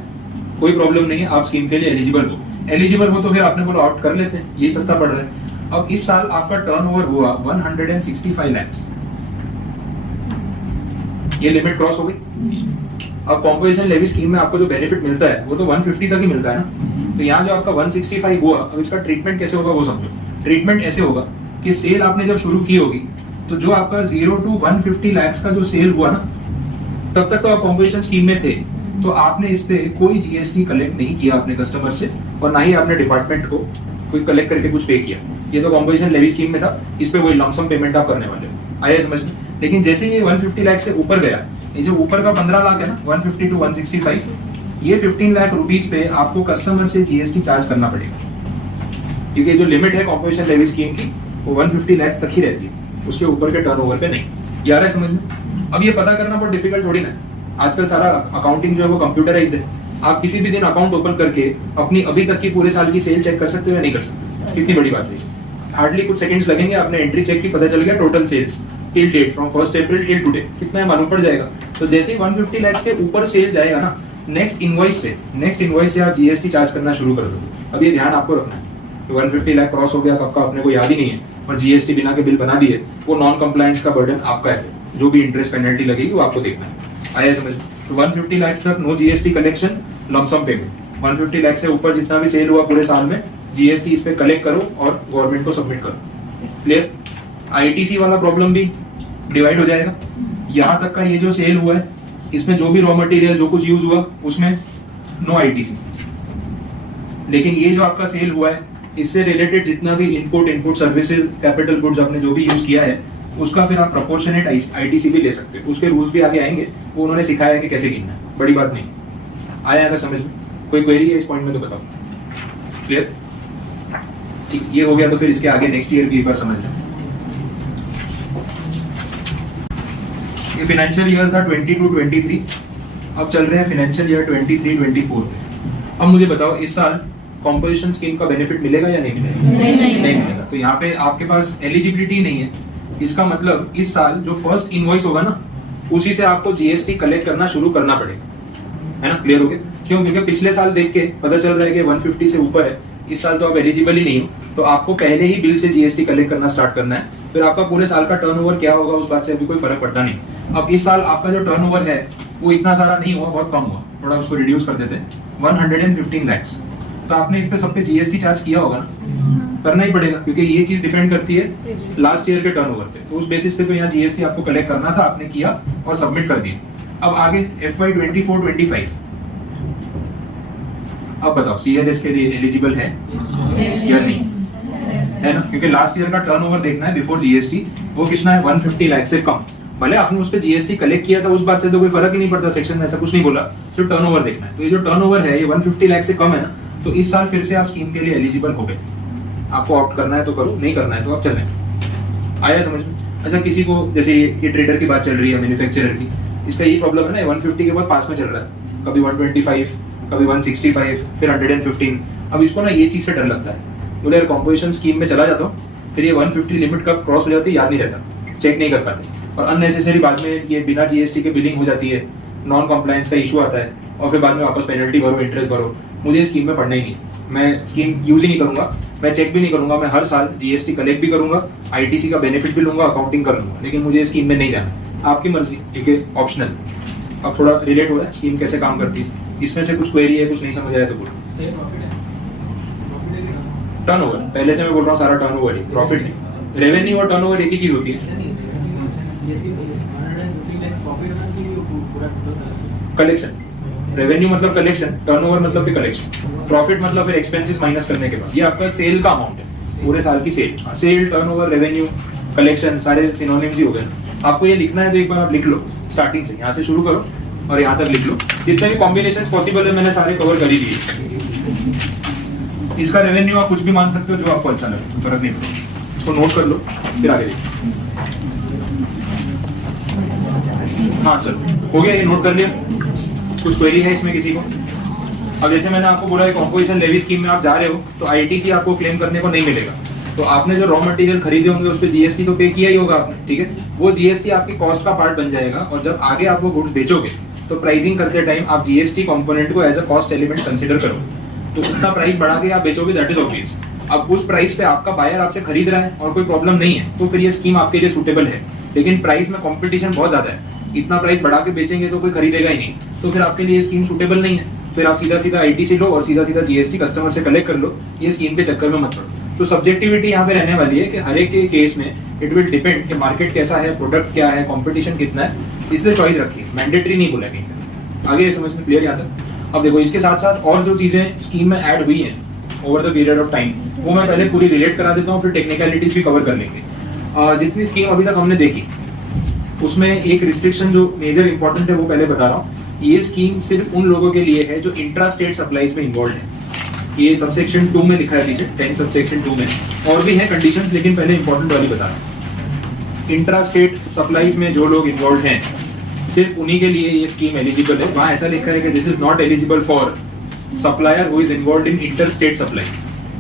कोई प्रॉब्लम नहीं है, आप स्कीम के लिए एलिजिबल हो। एलिजिबल हो तो फिर आपने बोला ऑप्ट कर लेते हैं, ये सस्ता पड़ रहा है। अब इस साल आपका टर्नओवर हुआ 165 लाख, ये लिमिट क्रॉस हो गई। अब कॉम्पोजिशन लेवी स्कीम में आपको जो बेनिफिट मिलता है वो तो 150 तक ही मिलता है ना, तो यहाँ जो आपका 165 हुआ, अब इसका ट्रीटमेंट कैसे होगा वो समझो। ट्रीटमेंट ऐसे होगा कि सेल आपने जब शुरू की होगी तो जो आपका 0 to 150 लाख का जो सेल हुआ ना, तब तक तो आप कॉम्पोजिशन स्कीम में थे, तो आपने इस पे कोई जीएसटी कलेक्ट नहीं किया अपने कस्टमर से, और ना ही आपने डिपार्टमेंट को कोई कलेक्ट करके कुछ पे किया। ये तो कॉम्पोजिशन लेवी स्कीम में था, इस पे वही लमसम पेमेंट आप करने वाले हो। आया समझ में? लेकिन जैसे ये 150 लाख से ऊपर गया, ये जो ऊपर का 15 लाख है ना, 150 to 165, ये 15 लाख रुपीस पे आपको कस्टमर से जीएसटी चार्ज करना पड़ेगा, क्योंकि जो लिमिट है कॉम्पोजिशन लेवी स्कीम की वो 150 लाख तक ही रहती है, उसके ऊपर के टर्नओवर पे नहीं। यार है समझ में? अब ये पता करना बहुत डिफिकल्ट थोड़ी ना, आजकल सारा अकाउंटिंग जो है वो कंप्यूटराइज्ड है। आप किसी भी दिन अकाउंट ओपन करके अपनी अभी तक की पूरे साल की सेल चेक कर सकते हो या नहीं कर सकते? कितनी बड़ी बात है, हार्डली कुछ सेकंड्स लगेंगे, आपने एंट्री चेक की, पता चल गया total sales till date from 1 April till today कितना है मालूम पड़ जाएगा। तो जैसे ही 150 लाख के ऊपर सेल जाएगा ना, नेक्स्ट इनवॉइस से आप जीएसटी चार्ज करना शुरू कर दो। अब ये ध्यान आपको रखना है, 150 लाख क्रॉस हो गया कब का अपने को याद ही नहीं है, और जीएसटी बिना के बिल बना दिए, वो नॉन कंप्लायंस का बर्डन आपका है, जो भी इंटरेस्ट पेनल्टी लगेगी वो आपको देखना है। आया समझ? तो 150 लाख तक no GST collection, lumpsum payment. 150 lakh से ऊपर जितना भी सेल हुआ पूरे साल में, जीएसटी इस पे कलेक्ट करो और गवर्नमेंट को सबमिट करो। क्लियर? आईटीसी वाला प्रॉब्लम भी डिवाइड हो जाएगा। यहाँ तक का ये जो सेल हुआ है, इसमें जो भी रॉ मटेरियल जो कुछ यूज हुआ उसमें नो आईटीसी। लेकिन ये जो आपका सेल हुआ है, इससे रिलेटेड जितना भी इनपुट सर्विसेज कैपिटल गुड्स आपने जो भी यूज किया है, उसका फिर आप प्रोपोर्शनेट आईटीसी भी ले सकते हो। उसके रूल्स भी आगे आएंगे, वो उन्होंने सिखाया है कि कैसे गिनना है, बड़ी बात नहीं। आया है समझ में? कोई क्वेरी है इस पॉइंट में तो बताओ। क्लियर? ठीक, ये हो गया। तो फिर इसके आगे नेक्स्ट ईयर की एक बार समझ लें। ये फाइनेंशियल ईयर था 22-23, अब चल रहे हैं फाइनेंशियल ईयर 23-24 में। अब मुझे बताओ, इस साल कॉम्पोजिशन स्कीम का बेनिफिट मिलेगा या नहीं मिलेगा? नहीं मिलेगा। तो यहाँ पे आपके पास एलिजिबिलिटी नहीं है। इसका मतलब इस साल जो फर्स्ट इनवॉइस होगा ना, उसी से आपको जीएसटी कलेक्ट करना शुरू करना पड़ेगा, है ना? क्लियर हो गया? क्यों? क्योंकि पिछले साल देख के पता चल रहा है कि 150 से ऊपर है, इस साल तो आप एलिजिबल ही नहीं हो, तो आपको पहले ही बिल से जीएसटी कलेक्ट करना स्टार्ट करना है। फिर आपका पूरे साल का टर्नओवर क्या होगा उस बात से अभी कोई फर्क पड़ता नहीं। अब इस साल आपका जो टर्नओवर है वो इतना सारा नहीं हुआ, बहुत कम हुआ, थोड़ा उसको रिड्यूस कर देते हैं, 115 लाख। तो आपने इस पे सब पे जीएसटी चार्ज किया होगा ना? करना ही पड़ेगा, क्योंकि ये चीज डिपेंड करती है लास्ट ईयर के टर्नओवर पे। तो उस बेसिस पे तो यहाँ जीएसटी आपको कलेक्ट करना था, आपने किया और सबमिट कर दिया। अब आगे FY 24-25, अब बताओ सीएलएस के लिए एलिजिबल है या नहीं? है ना? क्योंकि लास्ट ईयर का टर्नओवर देखना है बिफोर जीएसटी, वो कितना है? 150 लाख से कम। भले आपने उस पे जीएसटी कलेक्ट किया था, उस बात से तो कोई फर्क ही नहीं पड़ता, सेक्शन में ऐसा कुछ नहीं बोला, सिर्फ टर्नओवर देखना है। तो ये जो टर्नओवर है ये 150 लाख से कम है ना, तो इस साल फिर से आप स्कीम के लिए एलिजिबल हो गए। आपको ऑप्ट करना है तो करो, नहीं करना है तो आप चलें। आया समझ में? अच्छा, किसी को जैसे ये ट्रेडर की बात चल रही है, मैन्युफैक्चरर की, इसका ये प्रॉब्लम है ना, 150 के बाद पास में चल रहा है, कभी 125, कभी 165, फिर 115। अब इसको ना ये चीज से डर लगता है, बोले यार कॉम्पोजिशन स्कीम में चला जाता हूँ, फिर ये 150 लिमिट कब क्रॉस हो जाती है याद नहीं रहता, चेक नहीं कर पाते, और अननेसेसरी बाद में ये बिना जीएसटी के बिलिंग हो जाती है, नॉन कंप्लायंस का इशू आता है, और फिर बाद में वापस पेनल्टी भरो, इंटरेस्ट भरो। मुझे स्कीम में पढ़ना ही नहीं, मैं स्कीम यूज ही नहीं करूंगा, मैं चेक भी नहीं करूंगा, मैं हर साल जीएसटी कलेक्ट भी करूंगा, आईटीसी का बेनिफिट भी लूंगा, अकाउंटिंग कर लूंगा, लेकिन मुझे स्कीम में नहीं जाना। आपकी मर्जी, ठीक है, ऑप्शनल। अब थोड़ा रिलेट हो रहा है स्कीम कैसे काम करती है, इसमें से कुछ क्वेरी है, कुछ नहीं समझ आया तो बोलो। टर्नओवर, पहले से मैं बोल रहा हूँ सारा टर्नओवर ही, प्रॉफिट नहीं। रेवेन्यू और टर्नओवर एक ही चीज होती है। कलेक्शन, रेवेन्यू मतलब कलेक्शन, टर्नओवर मतलब भी कलेक्शन, प्रॉफिट मतलब फिर एक्सपेंसेस माइनस करने के बाद ये आपका सेल का अमाउंट है, पूरे साल की sale. Sale, turnover, revenue, collection सारे सिनोनिम्स ही हो गए। आपको ये लिखना है तो एक बार आप लिख लो स्टार्टिंग से, यहाँ से शुरू करो और यहाँ तक लिख लो, जितने भी कॉम्बिनेशन पॉसिबल है मैंने सारे कवर कर ही दिए। इसका रेवेन्यू आप कुछ भी मान सकते हो जो आपको अच्छा लगे, फर्क नहीं पड़ेगा, इसको नोट कर लो फिर आगे देखो। हाँ चलो, हो गया, ये नोट कर लिया। कुछ क्वेरी है इसमें किसी को? अब जैसे मैंने आपको बोला कॉम्पोजिशन लेवी स्कीम में आप जा रहे हो तो आईटीसी आपको क्लेम करने को नहीं मिलेगा, तो आपने जो रॉ मटेरियल खरीदे होंगे उस पर जीएसटी तो पे किया ही होगा आपने, ठीक है? वो जीएसटी आपकी कॉस्ट का पार्ट बन जाएगा, और जब आगे आप वो गुड्स बेचोगे तो प्राइसिंग करते टाइम आप जीएसटी कंपोनेंट को as a cost element consider करो, तो उतना प्राइस बढ़ा के आप बेचोगे, दैट इज ऑब्वियस। अब उस प्राइस पे आपका बायर आपसे खरीद रहा है और कोई प्रॉब्लम नहीं है, तो फिर ये स्कीम आपके लिए सुटेबल है। लेकिन प्राइस में कंपटीशन बहुत ज्यादा है, इतना प्राइस बढ़ा के बेचेंगे तो कोई खरीदेगा ही नहीं, तो फिर आपके लिए ये स्कीम सुटेबल नहीं है। फिर आप सीधा सीधा आईटीसी लो और सीधा सीधा जीएसटी कस्टमर से कलेक्ट कर लो, ये स्कीम के चक्कर में मत पड़ो। तो सब्जेक्टिविटी यहाँ पे रहने वाली है कि हर एक के केस में इट विल डिपेंड कि मार्केट कैसा है, प्रोडक्ट क्या है, कंपटीशन कितना है, इसलिए चॉइस रखिए, मैंडेटरी नहीं बोला कहीं। आगे समझ में क्लियर यहाँ तक? अब देखो, इसके साथ साथ और जो चीजें स्कीम में ऐड हुई हैं over the period of time, वो मैं पहले पूरी रिलेट करा देता हूँ, फिर टेक्निकलिटीज भी कवर कर लेंगे। जितनी स्कीम अभी तक हमने देखी उसमें एक रिस्ट्रिक्शन जो मेजर इंपॉर्टेंट है वो पहले बता रहा हूँ। ये स्कीम सिर्फ उन लोगों के लिए है जो इंट्रा स्टेट सप्लाईज में इन्वॉल्व है। ये सबसेक्शन 2 में लिखा है पीछे, 10 सबसेक्शन 2 में, और भी है कंडीशंस, लेकिन पहले इंपॉर्टेंट वाली बता रहा हूँ। इंट्रा स्टेट सप्लाईज में जो लोग इन्वॉल्व हैं सिर्फ उन्हीं के लिए ये स्कीम एलिजिबल है। वहाँ ऐसा लिखा है कि this is not eligible for supplier who is involve in inter state supply.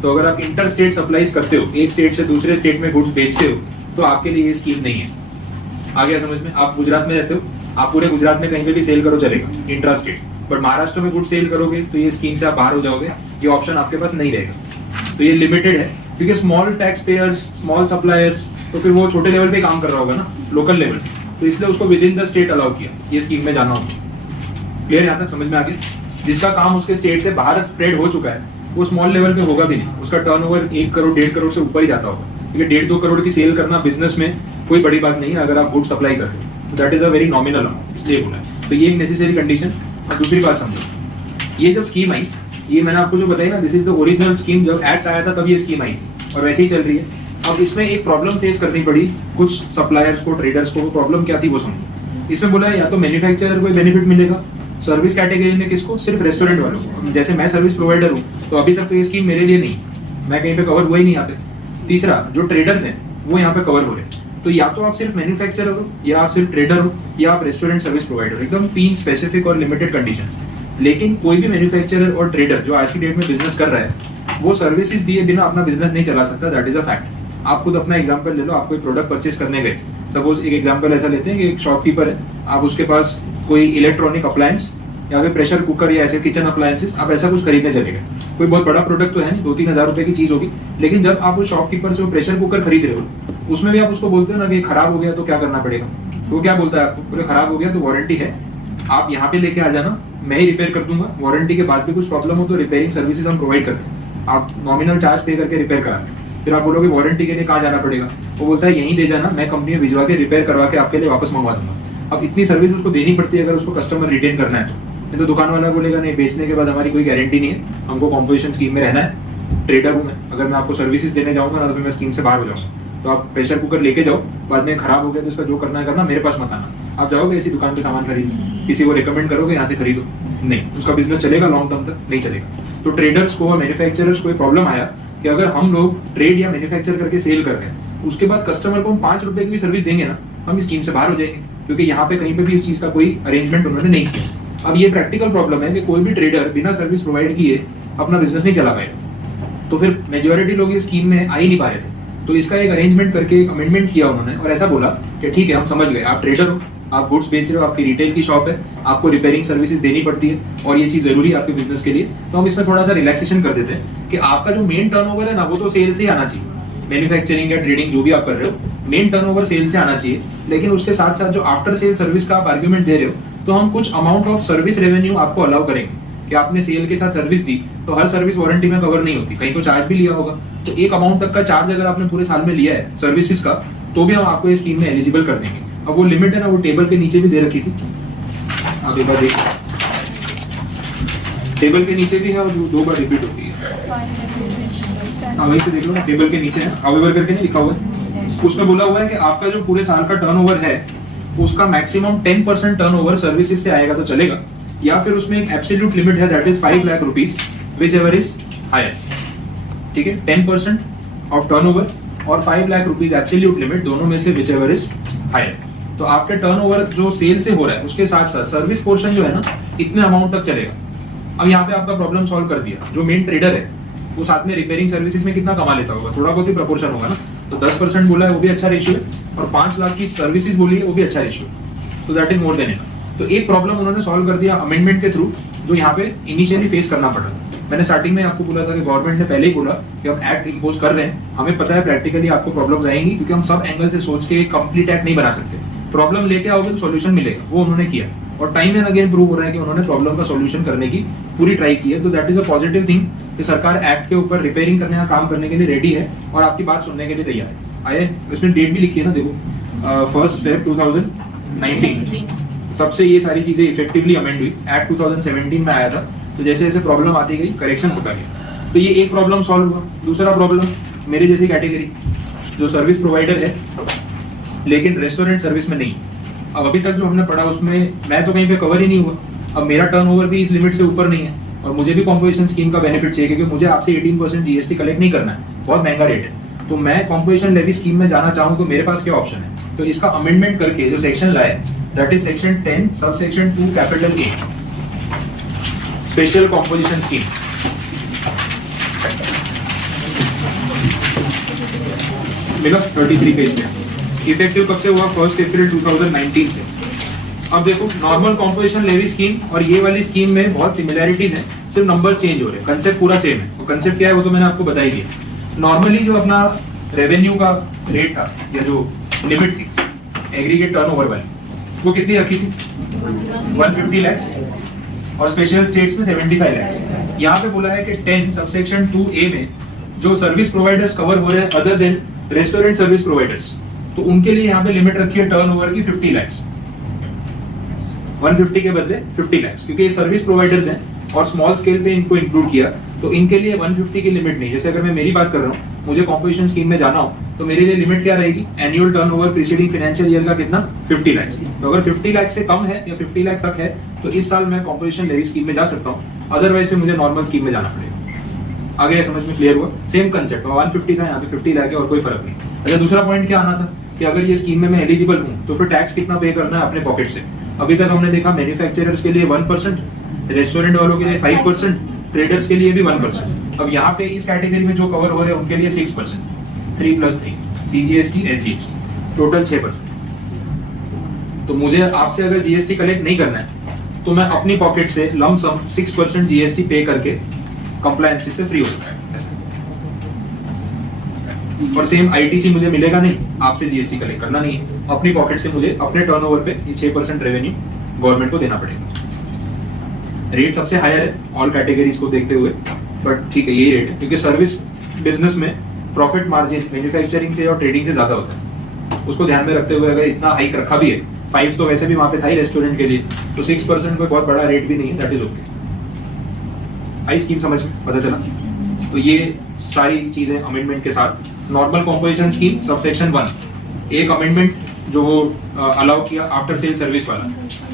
तो अगर आप इंटर स्टेट सप्लाईज करते हो, एक स्टेट से दूसरे स्टेट में गुड्स बेचते हो, तो आपके लिए ये स्कीम नहीं है। आ गया समझ में? आप गुजरात में रहते हो, आप पूरे गुजरात में कहीं पे भी सेल करो चलेगा इंट्रा स्टेट, बट महाराष्ट्र में गुड सेल करोगे तो ये स्कीम से आप बाहर हो जाओगे, ये ऑप्शन आपके पास नहीं रहेगा। तो ये लिमिटेड है, क्योंकि small tax payers, small suppliers, तो फिर वो छोटे लेवल पे काम कर रहा होगा ना, लोकल लेवल, तो इसलिए उसको with in the state allow किया ये स्कीम में जाना होगा। क्लियर यहाँ तक समझ में आ गया? जिसका काम उसके स्टेट से बाहर स्प्रेड हो चुका है वो स्मॉल लेवल पे होगा भी नहीं, उसका टर्नओवर 1 करोड़ 1.5 करोड़ से ऊपर ही जाता होगा, क्योंकि 1.5-2 करोड़ की सेल करना बिजनेस में कोई बड़ी बात नहीं है अगर आप गुड सप्लाई कर रहे हो, that is a very nominal amount, इसलिए बोला है। तो ये एक नेसेसरी कंडीशन। और दूसरी बात समझो, ये जब स्कीम आई, ये मैंने आपको जो बताई ना, this is the original scheme, जब एक्ट आया था तब ये स्कीम आई थी और वैसे ही चल रही है। अब इसमें एक प्रॉब्लम फेस करनी पड़ी कुछ सप्लायर्स को, ट्रेडर्स को। प्रॉब्लम क्या थी वो समझो। इसमें बोला या तो मैन्युफैक्चरर को बेनिफिट मिलेगा, सर्विस कैटेगरी में किसको, सिर्फ रेस्टोरेंट वालों को। जैसे मैं सर्विस प्रोवाइडर हूँ तो अभी तक तो ये स्कीम मेरे लिए नहीं, मैं कहीं पे कवर हुआ ही नहीं यहाँ पे। तीसरा, जो ट्रेडर्स हैं वो यहाँ पे कवर हो रहे हैं। तो या तो आप सिर्फ मैन्युफैक्चरर हो, या आप सिर्फ ट्रेडर हो, या आप रेस्टोरेंट सर्विस प्रोवाइडर हो, एकदम 3 स्पेसिफिक और लिमिटेड कंडीशंस। लेकिन कोई भी मैन्युफैक्चरर और ट्रेडर जो आज की डेट में बिजनेस कर रहा है वो सर्विसेज दिए बिना अपना बिजनेस नहीं चला सकता, दैट इज अ फैक्ट। आप खुद अपना एग्जांपल ले लो, आप कोई प्रोडक्ट परचेस करने गए, सपोज एक एग्जांपल ऐसा लेते हैं कि एक शॉपकीपर है, आप उसके पास कोई इलेक्ट्रॉनिक अप्लायंस या फिर प्रेशर कुकर या ऐसे किचन अप्लायंसेस, आप ऐसा कुछ खरीदने चले गए। कोई बहुत बड़ा प्रोडक्ट तो है नहीं, 2-3 हज़ार रुपए की चीज होगी, लेकिन जब आप उस शॉपकीपर से वो प्रेशर कुकर खरीद रहे हो, उसमें भी आप उसको बोलते हो ना कि खराब हो गया तो क्या करना पड़ेगा, तो वो क्या बोलता है आपको, बोले खराब हो गया तो वारंटी है, आप यहाँ पे लेके आ जाना, मैं ही रिपेयर कर दूंगा, वारंटी के बाद भी कुछ प्रॉब्लम हो तो रिपेयरिंग सर्विसेज हम प्रोवाइड करते हैं, आप नॉमिनल चार्ज पे करके रिपेयर कराते हैं। फिर आप बोलोगे वारंटी के लिए कहाँ जाना पड़ेगा, वो बोलता है यहीं दे जाना, मैं कंपनी में भिजवा के रिपेयर करवा के आपके लिए वापस मंगवा दूंगा। अब इतनी सर्विस उसको देनी पड़ती है अगर उसको कस्टमर रिटेन करना है तो। नहीं तो दुकान वाला बोलेगा नहीं, बेचने के बाद हमारी कोई गारंटी नहीं है, हमको कॉम्पोजिशन स्कीम में रहना है, ट्रेडर हूँ मैं, अगर मैं आपको सर्विसेज देने जाऊंगा ना तो फिर मैं स्कीम से बाहर हो जाऊंगा। तो आप प्रेशर कुकर लेके जाओ, बाद में खराब हो गया तो इसका जो करना है करना, मेरे पास मत आना। आप जाओगे ऐसी दुकान पे सामान खरीदने, किसी को रिकमेंड करोगे यहाँ से खरीदो, नहीं, उसका बिजनेस चलेगा, लॉन्ग टर्म तक नहीं चलेगा। तो ट्रेडर्स को और मैन्युफैक्चरर्स को प्रॉब्लम आया कि अगर हम लोग ट्रेड या मैन्युफैक्चर करके सेल कर रहे हैं, उसके बाद कस्टमर को हम 5 रुपए की भी सर्विस देंगे ना, हम इस स्कीम से बाहर हो जाएंगे, क्योंकि यहाँ पे कहीं पे भी इस चीज का कोई अरेंजमेंट उन्होंने नहीं किया। अब ये प्रैक्टिकल प्रॉब्लम है कि कोई भी ट्रेडर बिना सर्विस प्रोवाइड किए अपना बिजनेस नहीं चला पाएगा, तो फिर मेजोरिटी लोग इस स्कीम में आ ही नहीं पा रहे थे। तो इसका एक अरेंजमेंट करके एक अमेंडमेंट किया उन्होंने और ऐसा बोला कि ठीक है, हम समझ गए, आप ट्रेडर हो, आप गुड्स बेच रहे हो, आपकी रिटेल की शॉप है, आपको रिपेयरिंग सर्विसेज देनी पड़ती है और ये चीज जरूरी है आपके बिजनेस के लिए, तो हम इसमें थोड़ा सा रिलैक्सेशन कर देते हैं कि आपका जो मेन टर्नओवर है ना वो तो सेल से ही आना चाहिए, मैन्युफैक्चरिंग या ट्रेडिंग जो भी आप कर रहे हो, मेन टर्नओवर सेल से आना चाहिए। लेकिन उसके साथ साथ जो आफ्टर सेल सर्विस का आप आर्ग्यूमेंट दे रहे हो, तो हम कुछ अमाउंट ऑफ सर्विस रेवेन्यू आपको अलाउ करेंगे कि आपने सेल के साथ सर्विस दी तो हर सर्विस वारंटी में कवर नहीं होती, कहीं को चार्ज भी लिया होगा, तो एक अमाउंट तक का चार्ज अगर आपने पूरे साल में लिया है सर्विसेज का, तो भी हम आपको इस स्कीम में एलिजिबल कर देंगे। अब वो लिमिट है ना, वो टेबल के नीचे भी दे रखी थी, आप एक बार देखिए, टेबल के नीचे भी है और 2 बार रिपीट होती है। हाँ, वहीं से देख लो ना, टेबल के नीचे है, हाउएवर करके नहीं लिखा हुआ है, उसमें बोला हुआ है कि आपका जो पूरे साल का टर्नओवर है उसका मैक्सिमम 10% टर्नओवर सर्विसेज से आएगा तो चलेगा, या फिर उसमें एक एब्सोल्यूट लिमिट है that is 5 lakh rupees whichever is higher. ठीक है, 10% ऑफ टर्नओवर और 5 लाख रुपीस एब्सोल्यूट लिमिट, दोनों में से विच एवर इज हायर। तो आपके टर्नओवर जो सेल से हो रहा है उसके साथ साथ सर्विस पोर्शन जो है ना, इतने अमाउंट तक चलेगा। अब यहाँ पे आपका प्रॉब्लम सॉल्व कर दिया। जो मेन ट्रेडर है वो साथ में रिपेयरिंग सर्विसेज में कितना कमा लेता होगा, थोड़ा बहुत ही प्रपोर्शन होगा ना, तो 10% बोला है वो भी अच्छा रेशियो है, और 5 लाख की सर्विसेज बोली है वो भी अच्छा रेशियो, तो that is more than enough. तो एक प्रॉब्लम उन्होंने सॉल्व कर दिया अमेंडमेंट के थ्रू, जो यहाँ पे इनिशियली फेस करना पड़ा। मैंने स्टार्टिंग में आपको बोला था कि गवर्नमेंट ने पहले ही बोला कि हम एक्ट इंपोज कर रहे हैं, हमें पता है प्रैक्टिकली आपको प्रॉब्लम्स आएंगी, क्योंकि हम सब एंगल से सोच के कंप्लीट एक्ट नहीं बना सकते, प्रॉब्लम लेके आओगे तो सॉल्यूशन मिलेगा, वो उन्होंने किया और टाइम एंड अगेन प्रूव हो रहा है कि उन्होंने प्रॉब्लम का सॉल्यूशन करने की पूरी ट्राई की है। तो that is a positive thing कि सरकार एक्ट के ऊपर रिपेयरिंग करने का काम करने के लिए रेडी है और आपकी बात सुनने के लिए तैयार है। आए, इसमें डेट भी लिखी है ना, देखो 1 Feb 2019, तब से ये सारी चीजें इफेक्टिवली अमेंड हुई। एक्ट 2017 में आया था, तो जैसे जैसे प्रॉब्लम आती गई करेक्शन होता गया। तो ये एक प्रॉब्लम सॉल्व हुआ। दूसरा प्रॉब्लम, मेरे जैसी कैटेगरी जो सर्विस प्रोवाइडर है लेकिन रेस्टोरेंट सर्विस में नहीं, अब अभी तक जो हमने पढ़ा उसमें मैं तो कहीं पे कवर ही नहीं हुआ। अब मेरा टर्नओवर भी इस लिमिट से ऊपर नहीं है और मुझे भी कॉम्पोजिशन स्कीम का बेनिफिट चाहिए, क्योंकि मुझे आपसे 18% जीएसटी कलेक्ट नहीं करना है, बहुत महंगा रेट है। तो मैं कॉम्पोजिशन लेवी स्कीम में जाना चाहूँ तो मेरे पास क्या ऑप्शन है? तो इसका अमेंडमेंट करके जो सेक्शन लाए, that is section 10 sub section 2 capital A, special composition scheme. मिला 33 पेज में। इफेक्टिव कब से हुआ? 1 अप्रैल 2019 से। अब देखो, नॉर्मल कॉम्पोजिशन लेवी स्कीम और ये वाली स्कीम में बहुत सिमिलैरिटीज हैं, सिर्फ नंबर चेंज हो रहे हैं, कंसेप्ट पूरा सेम है। और कंसेप्ट क्या है वो तो मैंने आपको बता ही दिया। नॉर्मली जो अपना रेवेन्यू का रेट था या जो लिमिट थी एग्रीगेट टर्नओवर वाली, वो कितनी रखी थी? 150 लाख, और स्पेशल स्टेट्स में 75 लाख। यहाँ पे बोला है कि 10 सबसेक्शन 2A में जो सर्विस प्रोवाइडर्स कवर हो रहे हैं other than restaurant service providers, तो उनके लिए यहाँ पे लिमिट रखी है टर्नओवर की 50 लाख, 150 के बदले 50 लाख, क्योंकि ये सर्विस प्रोवाइडर्स हैं और स्मॉल स्केल पे इनको इंक्लूड किया, तो इनके लिए 150 की लिमिट नहीं। जैसे अगर मैं मेरी बात कर रहा हूँ, मुझे कॉम्पोजिशन स्कीम में जाना हो तो मेरे लिए लिमिट क्या रहेगी, annual turnover preceding financial year का कितना, 50 लाख। तो अगर 50 लाख से कम है या 50 लाख तक है तो इस साल मैं कॉम्पोजिशन लेवी स्कीम में जा सकता हूँ, अदरवाइज फिर मुझे नॉर्मल स्कीम में जाना पड़ेगा। आगे समझ में क्लियर हुआ? सेम कंसेप्ट, 150 था, यहाँ पे 50 लाख है और कोई फर्क नहीं। अच्छा, दूसरा पॉइंट क्या आना था कि अगर ये स्कीम में मैं एलिजिबल हूँ तो फिर टैक्स कितना पे करना है अपने पॉकेट से। अभी तक हमने देखा मैन्युफैक्चरर्स के लिए 1%, रेस्टोरेंट वालों के लिए 5%, ट्रेडर्स के लिए भी 1%। अब यहाँ पे इस कैटेगरी में जो कवर हो रहे हैं उनके लिए 6%, 3+3, CGST, SGST, टोटल 6%। तो मुझे आपसे अगर GST कलेक्ट नहीं करना है तो मैं अपनी पॉकेट से लम सम 6% GST पे करके कंप्लायंस से फ्री हो सकता है। और सेम ITC मुझे मिलेगा नहीं, आपसे GST कलेक्ट करना नहीं है, अपनी पॉकेट से मुझे अपने टर्नओवर पे ये 6% रेवेन्यू गवर्नमेंट को देना पड़ेगा। रेट सबसे हायर है ऑल कैटेगरीज को देखते हुए, बट ठीक है यही रेट है, क्योंकि सर्विस बिजनेस में प्रॉफिट मार्जिन मैन्युफैक्चरिंग से और ट्रेडिंग से ज्यादा होता है। उसको ध्यान में रखते हुए अगर इतना हाइक रखा भी है, 5 तो वैसे भी वहां पे था ही रेस्टोरेंट के लिए, तो 6% कोई बहुत बड़ा रेट भी नहीं है, that is okay. I scheme समझ में पता चला? तो ये सारी चीजें अमेंडमेंट के साथ। नॉर्मल कॉम्पोजिशन स्कीम सबसेक्शन 1, एक अमेंडमेंट जो वो अलाउ किया आफ्टर सेल सर्विस वाला,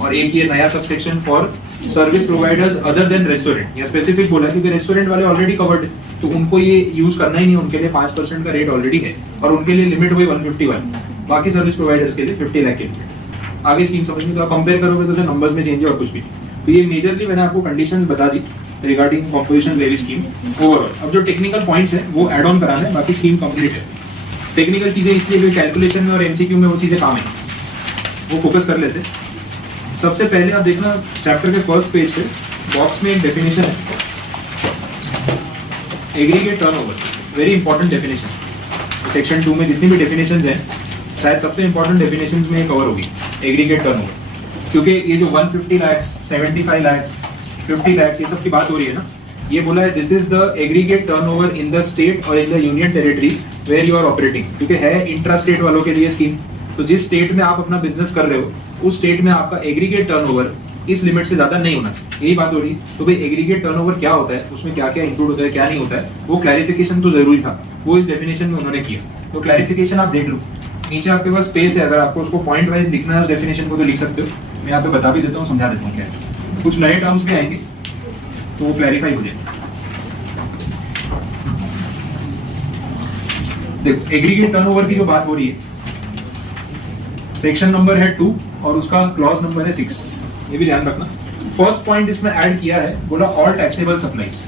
और एक ये नया subsection for service providers other than restaurant. या स्पेसिफिक बोला क्योंकि रेस्टोरेंट वाले ऑलरेडी कवर्ड है, तो उनको ये यूज करना ही नहीं, उनके लिए 5% का रेट ऑलरेडी है और उनके लिए लिमिट हुई 150 वाली, बाकी सर्विस प्रोवाइडर्स के लिए 50 लाख की लिमिट। आगे स्कीम समझ में, तो आप कंपेयर करोगे तो नंबर्स में चेंज है और कुछ भी नहीं। तो ये मेजरली मैंने आपको कंडीशंस बता दी regarding composition levy scheme overall. अब जो टेक्निकल पॉइंट्स हैं वो ऐड ऑन कराना है, बाकी स्कीम कंप्लीट है। टेक्निकल चीजें इसलिए कैलकुलेशन में और MCQ में वो चीजें काम है, वो फोकस कर लेते हैं। सबसे पहले आप देखना चैप्टर के फर्स्ट पेज पे बॉक्स में एक डेफिनेशन है, aggregate turnover, very important definition. Section 2 में जितनी भी डेफिनेशंस हैं, शायद सबसे इंपॉर्टेंट डेफिनेशंस में कवर होगी एग्रीगेट टर्नओवर, क्योंकि ये जो 150 लाख, 75 लाख, 50 लाख ये सब की बात हो रही है ना, ये बोला है this is the aggregate turnover in the state और in the union territory where you are operating, क्योंकि है इंट्रा स्टेट वालों के लिए स्कीम। तो जिस स्टेट में आप अपना बिजनेस कर रहे हो उस स्टेट में आपका एग्रीगेट टर्नओवर इस लिमिट से ज्यादा नहीं होना चाहिए, यही बात हो रही है। तो भाई एग्रीगेट टर्नओवर क्या होता है, उसमें क्या क्या इंक्लूड होता है, क्या नहीं होता है, वो क्लैरिफिकेशन तो जरूरी था, वो इस डेफिनेशन में उन्होंने किया। तो क्लैरिफिकेशन आप देख लो, नीचे आपके पास स्पेस है, अगर आपको उसको पॉइंट वाइज लिखना है डेफिनेशन को तो लिख सकते हो। मैं यहाँ पे बता भी देता हूँ, समझा देता हूँ क्या है। कुछ नए टर्म्स भी आएंगे तो वो क्लैरिफाई हो जाएगा। देखो एग्रीगेट टर्नओवर की जो बात हो रही है, सेक्शन नंबर है 2 और उसका क्लॉज नंबर है 6, ये भी ध्यान रखना। फर्स्ट पॉइंट इसमें ऐड किया है, बोला ऑल टैक्सेबल सप्लाईज,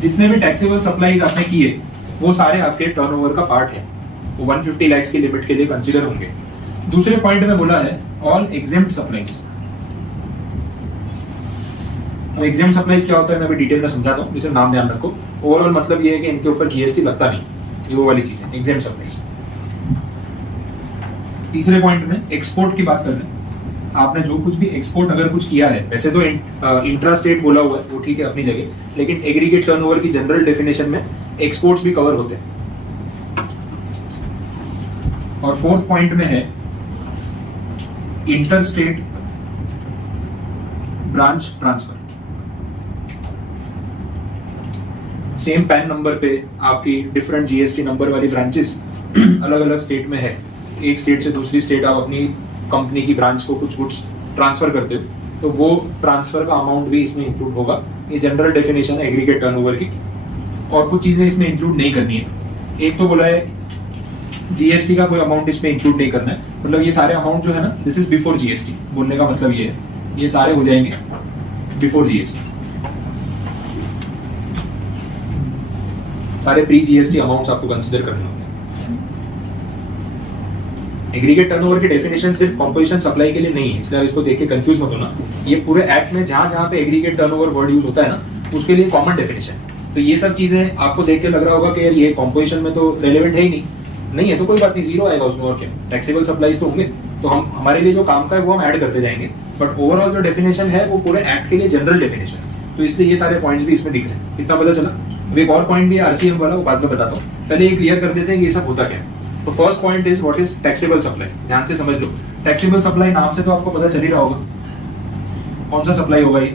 जितने भी टैक्सेबल सप्लाईज आपने किए वो सारे आपके टर्नओवर का पार्ट है, वो 150 लाख की लिमिट के लिए कंसीडर होंगे। दूसरे पॉइंट में बोला है ऑल एग्जेम्प्ट सप्लाईज। अब एग्जेम्प्ट सप्लाईज क्या होता है मैं भी डिटेल में समझाता हूँ, जिसे नाम ध्यान रखो। ओवरऑल मतलब ये है कि इनके ऊपर GST लगता नहीं, ये वो वाली चीज है एग्जेम्प्ट सप्लाईज। तीसरे पॉइंट में एक्सपोर्ट की बात कर रहे हैं, आपने जो कुछ भी एक्सपोर्ट अगर कुछ किया है, वैसे तो इंट्रा स्टेट बोला हुआ है वो ठीक है अपनी जगह, लेकिन एग्रीगेट टर्नओवर की जनरल डेफिनेशन में एक्सपोर्ट्स भी कवर होते हैं। और फोर्थ पॉइंट में है inter state branch transfer. Same pan number पे आपकी डिफरेंट GST नंबर वाली ब्रांचेस अलग अलग स्टेट में है, एक स्टेट से दूसरी स्टेट आप अपनी कंपनी की ब्रांच को कुछ गुड्स ट्रांसफर करते हो, तो वो ट्रांसफर का अमाउंट भी इसमें इंक्लूड होगा। ये जनरल डेफिनेशन है एग्रीगेट टर्नओवर की। और कुछ चीजें इसमें इंक्लूड नहीं करनी है। एक तो बोला है GST का कोई अमाउंट इसमें इंक्लूड नहीं करना है, मतलब ये सारे अमाउंट जो है ना, दिस इज बिफोर GST, बोलने का मतलब ये है ये सारे हो जाएंगे बिफोर GST, सारे प्री GST अमाउंट्स आपको कंसीडर करने होते हैं। एग्रीगेट टर्नओवर की डेफिनेशन सिर्फ कॉम्पोजिशन सप्लाई के लिए नहीं है, इसलिए इसको देख के कंफ्यूज मत होना। ये पूरे एक्ट में जहां जहां पे एग्रीगेट टर्नओवर वर्ड यूज होता है ना, उसके लिए कॉमन डेफिनेशन। तो ये सब चीजें आपको देख के लग रहा होगा कि यार ये कॉम्पोजिशन में तो रेलेवेंट है ही नहीं है तो कोई बात नहीं, जीरो आएगा उसमें, और क्या टैक्सेबल सप्लाईज तो होंगे, तो हम हमारे लिए जो काम का है वो हम ऐड करते जाएंगे, बट ओवरऑल जो डेफिनेशन है वो पूरे एक्ट के लिए जनरल डेफिनेशन है, तो इसलिए ये सारे पॉइंट्स भी इसमें दिख रहे हैं। कितना पता चला? एक और पॉइंट भी है आरसीएम वाला, वो बाद में बताता हूँ, पहले ये क्लियर कर देते हैं कि ये सब होता क्या है। तो first point is what is taxable supply. ध्यान से समझ लो, टैक्सेबल सप्लाई नाम से तो आपको पता चल ही रहा होगा कौन सा सप्लाई होगा ये,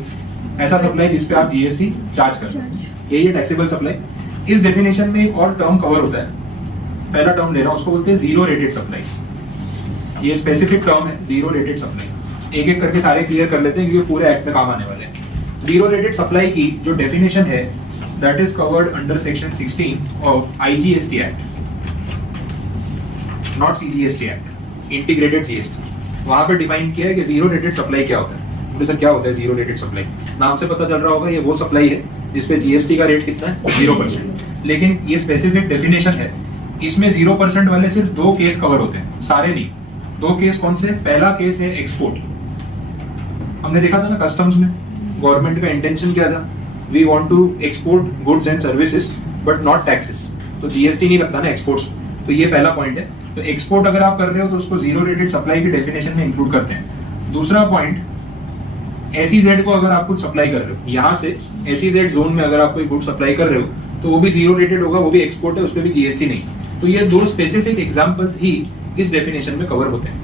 ऐसा सप्लाई जिसपे आप जीएसटी चार्ज कर सकते हैं, यही है टैक्सेबल सप्लाई। इस डेफिनेशन में एक और टर्म कवर होता है, पहला टर्म ले रहा हूँ, उसको बोलते हैं जीरो रेटेड सप्लाई। ये स्पेसिफिक टर्म है जीरो रेटेड सप्लाई। एक एक करके सारे क्लियर कर लेते हैं क्योंकि पूरे एक्ट में काम आने वाले हैं। जीरो रेटेड सप्लाई की जो डेफिनेशन है that is covered under section 16 of IGST act, not CGST act, integrated GST. वहां पे डिफाइन किया है कि जीरो रेटेड सप्लाई क्या होता है। बोले सर क्या होता है जीरो रेटेड सप्लाई? नाम से पता चल रहा होगा ये वो सप्लाई है जिसपे जीएसटी का रेट कितना है 0%। लेकिन ये स्पेसिफिक डेफिनेशन है, इसमें 0% वाले सिर्फ दो केस कवर होते हैं, सारे नहीं। दो केस कौन से? पहला केस है एक्सपोर्ट। हमने देखा था ना कस्टम्स में गवर्नमेंट का इंटेंशन क्या था, we want to export goods and services but not taxes, तो जीएसटी नहीं लगता ना एक्सपोर्ट्स। तो ये पहला पॉइंट है। तो एक्सपोर्ट अगर आप कर रहे हो तो उसको जीरो रेटेड सप्लाई की डेफिनेशन में इंक्लूड करते हैं। दूसरा पॉइंट, एसईजेड को अगर आप कुछ सप्लाई कर रहे हो, यहाँ से एसईजेड जोन में अगर आप कोई गुड सप्लाई कर रहे हो तो वो भी जीरो रेटेड होगा, वो भी एक्सपोर्ट है, उस पर भी जीएसटी नहीं। तो ये दो स्पेसिफिक एग्जांपल्स ही इस डेफिनेशन में कवर होते हैं।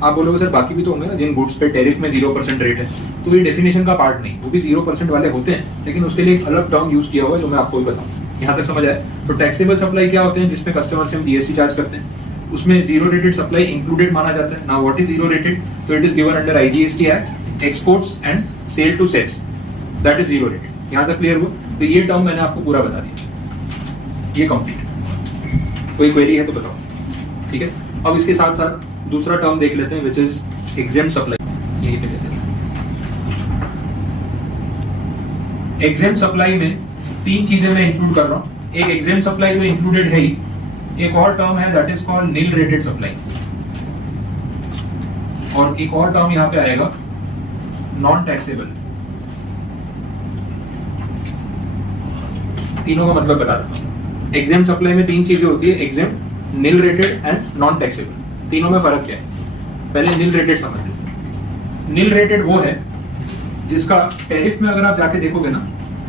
आप बोलोगे सर बाकी भी तो होंगे ना जिन गुड्स पे टैरिफ में 0% रेट है, तो ये डेफिनेशन का पार्ट नहीं, वो भी 0% वाले होते हैं, लेकिन उसके लिए एक अलग टर्म यूज किया हुआ है जो मैं आपको भी बताऊं। यहाँ तक समझ आया? तो टैक्सेबल सप्लाई क्या होते हैं? जिसमें कस्टमर से हम जीएसटी चार्ज करते हैं, उसमें जीरो रेटेड सप्लाई इंक्लूडेड माना जाता है। Now what is zero rated? तो it is given under IGST act, exports and sale to sales, that is zero rated. यहाँ तक क्लियर हुआ? तो ये टर्म मैंने आपको पूरा बता दिया, ये कंप्लीट। कोई क्वेरी है तो बताओ, ठीक है? अब इसके साथ साथ दूसरा टर्म देख लेते हैं विच इज एग्जेम्प्ट सप्लाई। यही पे लेते हैं। एग्जेम्प्ट सप्लाई में तीन चीजें मैं इंक्लूड कर रहा हूं। एक एग्जेम्प्ट सप्लाई में इंक्लूडेड है ही, एक और टर्म है that is called nil rated supply, और एक और टर्म यहां पे आएगा नॉन टैक्सेबल। तीनों का मतलब बता देता हूं। एग्जेम्प्ट सप्लाई में तीन चीजें होती है, exempt, nil rated and non taxable. तीनों में फर्क क्या है? पहले नील रेटेड समझ लो। नील रेटेड वो है जिसका टैरिफ में अगर आप जाके देखोगे ना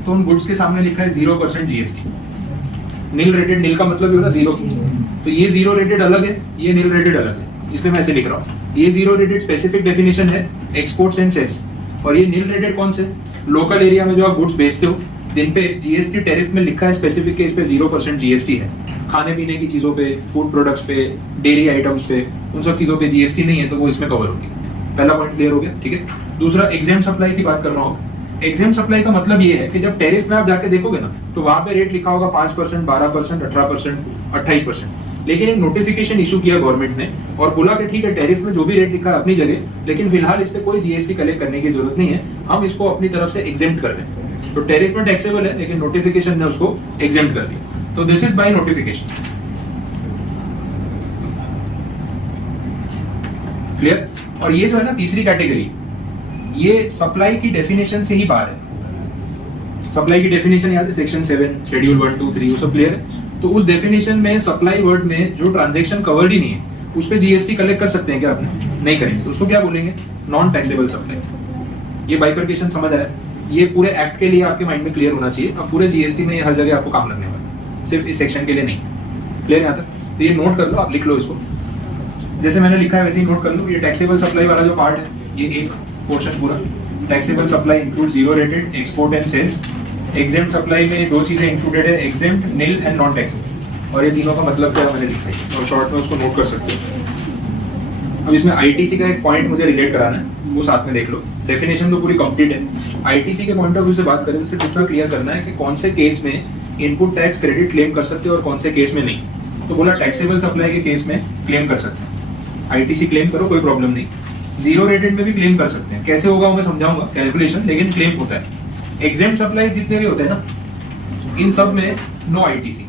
तो उन गुड्स के सामने लिखा है 0% जीएसटी। नील रेटेड, नील का मतलब होगा जीरो, तो ये जीरो रेटेड अलग है, ये नील रेटेड अलग है, इसलिए मैं ऐसे लिख रहा हूँ। ये जीरो रेटेड स्पेसिफिक डेफिनेशन है एक्सपोर्ट्स एंड सेल्स, और ये नील रेटेड कौन से? लोकल एरिया में जो आप गुड्स बेचते हो जिन पे जीएसटी टैरिफ में लिखा है स्पेसिफिक के इस पे 0% जीएसटी है। खाने पीने की चीजों पे, फूड प्रोडक्ट्स पे, डेयरी आइटम्स पे, उन सब चीजों पे जीएसटी नहीं है, तो वो इसमें कवर होगी। पहला पॉइंट क्लियर हो गया, ठीक है? दूसरा एग्जेम्प्ट सप्लाई की बात कर रहा हूँ। एग्जेम्प्ट सप्लाई का मतलब ये है कि जब टैरिफ में आप जाके देखोगे ना तो वहां पे रेट लिखा होगा 5%, 12%, 18%, 28%। लेकिन एक नोटिफिकेशन इशू किया गवर्नमेंट ने और बोला कि ठीक है टैरिफ में जो भी रेट लिखा है अपनी जगह, लेकिन फिलहाल इस पे कोई जीएसटी कलेक्ट करने की जरूरत नहीं है, हम इसको अपनी तरफ से एग्जेम्प्ट कर रहे हैं। तो टैरिफ में टैक्सेबल है लेकिन नोटिफिकेशन ने उसको एग्जेम्प्ट कर दिया, तो this is by notification. Clear? और ये जो है ना तीसरी कैटेगरी, ये सप्लाई की डेफिनेशन से ही बाहर है। सप्लाई की डेफिनेशन याद है सेक्शन 7 शेड्यूल 1, 2, 3, वो सब क्लियर है? तो उस डेफिनेशन में सप्लाई वर्ड में जो ट्रांजैक्शन कवर्ड ही नहीं है उस पे जीएसटी कलेक्ट कर सकते हैं क्या? आपने नहीं करेंगे, तो उसको क्या बोलेंगे? Non taxable supply. ये बाइफर्केशन समझ आया? ये पूरे एक्ट के लिए आपके माइंड में क्लियर होना चाहिए। अब पूरे जीएसटी में हर जगह आपको काम लगने वाला है, सिर्फ इस सेक्शन के लिए नहीं। क्लियर यहाँ तक? तो ये नोट कर लो, आप लिख लो इसको, जैसे मैंने लिखा है वैसे ही नोट कर लो। ये टैक्सेबल सप्लाई वाला जो पार्ट है, ये एक पोर्शन पूरा taxable supply include zero rated, export and sales. Exempt supply में दो चीजें इंक्लूडेड है, exempt, nil and non taxable, और ये तीनों का मतलब क्या है मैंने लिखा है और शॉर्ट में उसको नोट कर सकते हो। अब इसमें आईटीसी का एक पॉइंट मुझे रिलेट कराना है, वो साथ में देख लो। डेफिनेशन तो पूरी कंप्लीट है। आईटीसी के पॉइंट ऑफ व्यू से बात करें तो सिर्फ इतना क्लियर करना है कि कौन से केस में इनपुट टैक्स क्रेडिट क्लेम कर सकते हो और कौन से केस में नहीं। तो बोला टैक्सेबल सप्लाई के केस में क्लेम कर सकते हैं, आईटीसी क्लेम करो कोई प्रॉब्लम नहीं। जीरो रेटेड में भी क्लेम कर सकते हैं, कैसे होगा मैं समझाऊंगा कैलकुलेशन, लेकिन क्लेम होता है। एग्जेम्प्ट सप्लाई जितने भी होते हैं ना, इन सब में नो आईटीसी।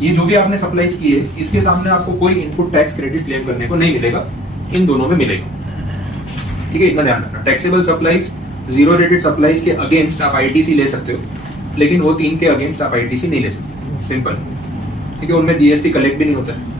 ये जो भी आपने सप्लाईज की है इसके सामने आपको कोई इनपुट टैक्स क्रेडिट क्लेम करने को नहीं मिलेगा, इन दोनों में मिलेगा। ठीक है, इतना ध्यान रखना। Taxable supplies, zero rated supplies के अगेंस्ट आप आईटीसी ले सकते हो, लेकिन वो तीन के अगेंस्ट आप आईटीसी नहीं ले सकते, सिंपल। ठीक है, उनमें जीएसटी कलेक्ट भी नहीं होता है,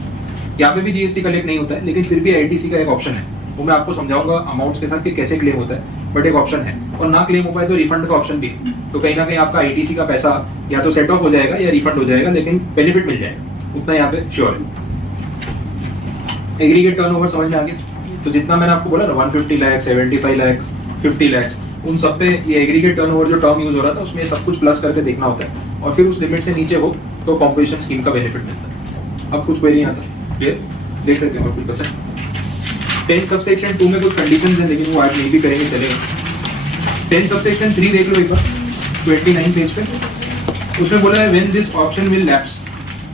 यहाँ पे भी जीएसटी कलेक्ट नहीं होता है, लेकिन फिर भी आईटीसी का एक ऑप्शन है, वो मैं आपको समझाऊंगा अमाउंट्स के साथ कि कैसे क्लेम होता है, बट एक ऑप्शन है। और ना क्लेम हो पाए तो रिफंड का ऑप्शन भी है। तो कहीं ना कहीं आपका आईटीसी का पैसा या तो सेट ऑफ हो जाएगा या रिफंड हो जाएगा, लेकिन बेनिफिट मिल जाएगा, उतना यहाँ पे श्योर है। एग्रीगेट टर्नओवर समझ में आ गया? तो जितना मैंने आपको बोला ना 150 लाख, 75 लाख, 50 लाख, उन सब पे ये एग्रीगेट टर्नओवर जो टर्म यूज हो रहा था उसमें सब कुछ प्लस करके देखना होता है, और फिर उस लिमिट से नीचे हो तो कॉम्पोजिशन स्कीम का बेनिफिट मिलता है। अब कुछ क्वेरी आता है, क्लियर? देख लेते हैं और कुछ बचा। 10 सबसेक्शन 2 में कुछ कंडीशंस हैं, लेकिन वो आज नहीं भी करेंगे, चलेगा। 10 सबसेक्शन 3 देख लो एक बार, 29 पेज पे। उसमें बोला है when this option will lapse.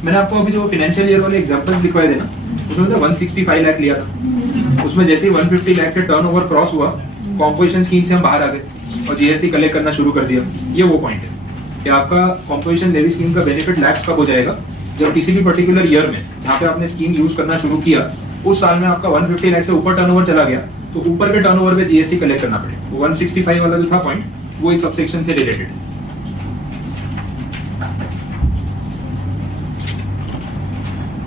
मैंने आपको अभी जो फाइनेंशियल ईयर वाले एग्जांपल्स लिखवाए थे ना, उसमें तो 165 लाख लिया था। उसमें जैसे ही 150 लाख से टर्नओवर क्रॉस हुआ, कॉम्पोजिशन स्कीम से हम बाहर आ गए और जीएसटी कलेक्ट करना शुरू कर दिया। ये वो पॉइंट है कि आपका कॉम्पोजिशन लेवी स्कीम का बेनिफिट लैप्स कब हो जाएगा, जब किसी भी पर्टिकुलर ईयर में जहाँ पे आपने स्कीम यूज करना शुरू किया, उस साल में आपका 150 लाख से ऊपर टर्नओवर चला गया, तो ऊपर के टर्नओवर पे जीएसटी कलेक्ट करना पड़ेगा। तो 165 वाला जो था पॉइंट, वो इस सबसेक्शन से रिलेटेड है।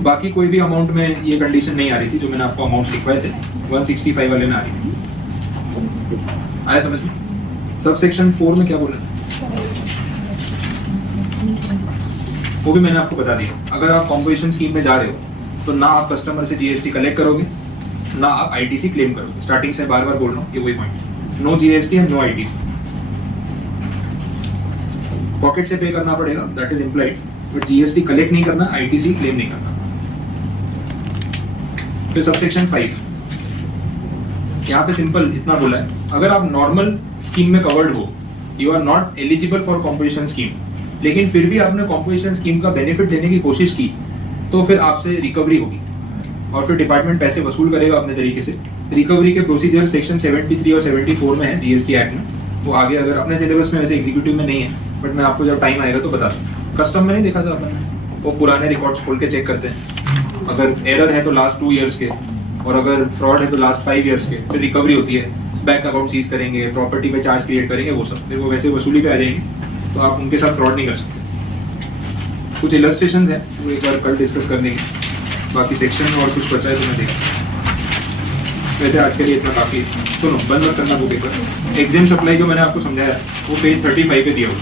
बाकी कोई भी अमाउंट में ये कंडीशन नहीं आ रही थी, जो मैंने आपको अमाउंट लिखवाए थे 165 वाले में आ रही थी। आया समझ में? सबसेक्शन 4 में क्या बोल रहे थे वो भी मैंने आपको बता दिया। अगर आप कॉम्पोजिशन स्कीम में जा रहे हो तो ना आप कस्टमर से जीएसटी कलेक्ट करोगे, ना आप आईटीसी क्लेम करोगे। स्टार्टिंग से बार बार बोल रहा हूँ, ये वही point. No GST and no ITC. Pocket से पे करना पड़ेगा, that is implied, but GST collect नहीं करना, आईटीसी क्लेम नहीं करना। फिर सबसेक्शन 5, यहाँ पे सिंपल इतना बोला है, अगर आप नॉर्मल स्कीम में कवर्ड हो, you are not eligible for composition scheme, लेकिन फिर भी आपने कॉम्पोजिशन स्कीम का बेनिफिट लेने की कोशिश की, तो फिर आपसे रिकवरी होगी और फिर डिपार्टमेंट पैसे वसूल करेगा अपने तरीके से। रिकवरी के प्रोसीजर सेक्शन 73 और 74 में है जीएसटी एक्ट में। वो आगे अगर अपने सिलेबस में वैसे एग्जीक्यूटिव में नहीं है, बट मैं आपको जब टाइम आएगा तो बता दूँ। कस्टम में नहीं देखा था अपन, वो पुराने रिकॉर्ड्स खोल के चेक करते हैं, अगर एरर है तो लास्ट 2 ईयर्स के, और अगर फ्रॉड है तो लास्ट 5 ईयर्स के, फिर रिकवरी होती है। बैंक अकाउंट सीज करेंगे, प्रॉपर्टी पे चार्ज क्रिएट करेंगे, वो सब फिर वो वैसे वसूली पे आ जाएंगे, तो आप उनके साथ फ्रॉड नहीं कर सकते। कुछ इलस्ट्रेशंस हैं, वो एक बार कल डिस्कस कर देंगे। बाकी सेक्शन में और कुछ बचा है तो मैं देखा, वैसे आज के लिए इतना काफी है। सुनो, बंद मत करना वो पेपर। एग्जाम सप्लाई जो मैंने आपको समझाया वो पेज 35 पे दिया हुआ।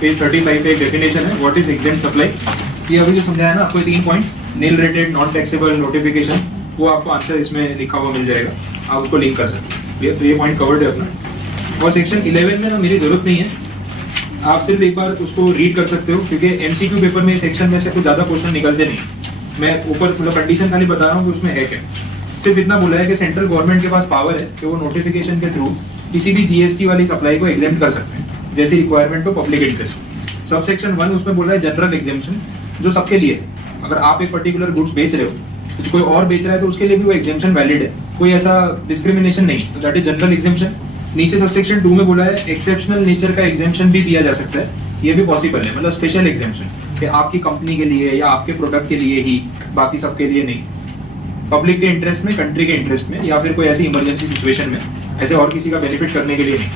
पेज 35 पे एक डेफिनेशन है, व्हाट इज एग्जाम सप्लाई। ये अभी जो समझाया ना आपको 3 points, nil rated, non taxable, notification, वो आपको आंसर इसमें लिखा हुआ मिल जाएगा, आप उसको लिंक कर सकते हैं। तो ये पॉइंट कवर्ड है अपना। और सेक्शन 11 में ना मेरी जरूरत नहीं है, आप सिर्फ एक बार उसको रीड कर सकते हो, क्योंकि एमसीक्यू पेपर में सेक्शन में से कुछ ज्यादा क्वेश्चन निकलते नहीं। मैं ऊपर मतलब कंडीशन खाली बता रहा हूँ कि उसमें है क्या। सिर्फ इतना बोला है कि सेंट्रल गवर्नमेंट के पास पावर है कि वो नोटिफिकेशन के थ्रू किसी भी जीएसटी वाली सप्लाई को एग्जेम्प्ट कर सकते हैं, जैसी रिक्वायरमेंट हो पब्लिक इंटरेस्ट। सब सेक्शन 1 उसमें बोला है जनरल एग्जेम्पशन, जो सबके लिए है। अगर आप एक पर्टिकुलर गुड्स बेच रहे हो, तो कोई और बेच रहा है तो उसके लिए भी वो एग्जेम्पशन वैलिड है, कोई ऐसा डिस्क्रिमिनेशन नहीं, तो दैट इज जनरल एग्जेम्पशन। नीचे सबसेक्शन 2 में बोला है एक्सेप्शनल नेचर का एग्जेम्पशन भी दिया जा सकता है, ये भी पॉसिबल है, मतलब स्पेशल एग्जेम्पशन कि आपकी कंपनी के लिए या आपके प्रोडक्ट के लिए ही, बाकी सबके लिए नहीं। पब्लिक के इंटरेस्ट में, कंट्री के इंटरेस्ट में, या फिर कोई ऐसी इमरजेंसी सिचुएशन में, ऐसे और किसी का बेनिफिट करने के लिए नहीं।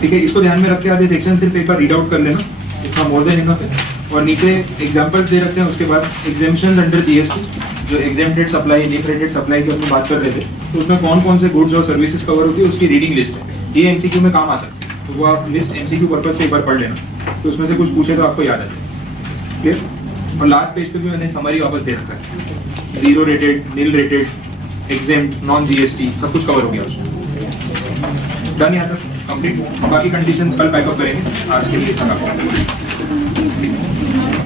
ठीक है, इसको ध्यान में रखते हुए सेक्शन सिर्फ एक बार रीड आउट कर लेना, इतना मोर देन इनफ है। और नीचे एग्जांपल्स दे रखते हैं, उसके बाद एग्जेम्पशंस अंडर जीएसटी, जो एग्जेम्प्टेड सप्लाई, नील सप्लाई की हम बात कर रहे थे, तो उसमें कौन कौन से गुड्स और सर्विसेज कवर होती है, उसकी रीडिंग लिस्ट है। ये एमसीक्यू में काम आ सकती है, तो वो आप लिस्ट एमसीक्यू पर्पज से एक बार पढ़ लेना, तो उसमें से कुछ पूछे तो आपको याद आ जाए। क्लियर? और लास्ट पेज पे भी मैंने समरी वापस दे रखा है, zero rated, nil rated, exempt, non GST, सब कुछ कवर हो गया उसमें। डन यहाँ तक कंप्लीट। बाकी कंडीशंस कल पैकअप करेंगे, आज के लिए इतना काफी है।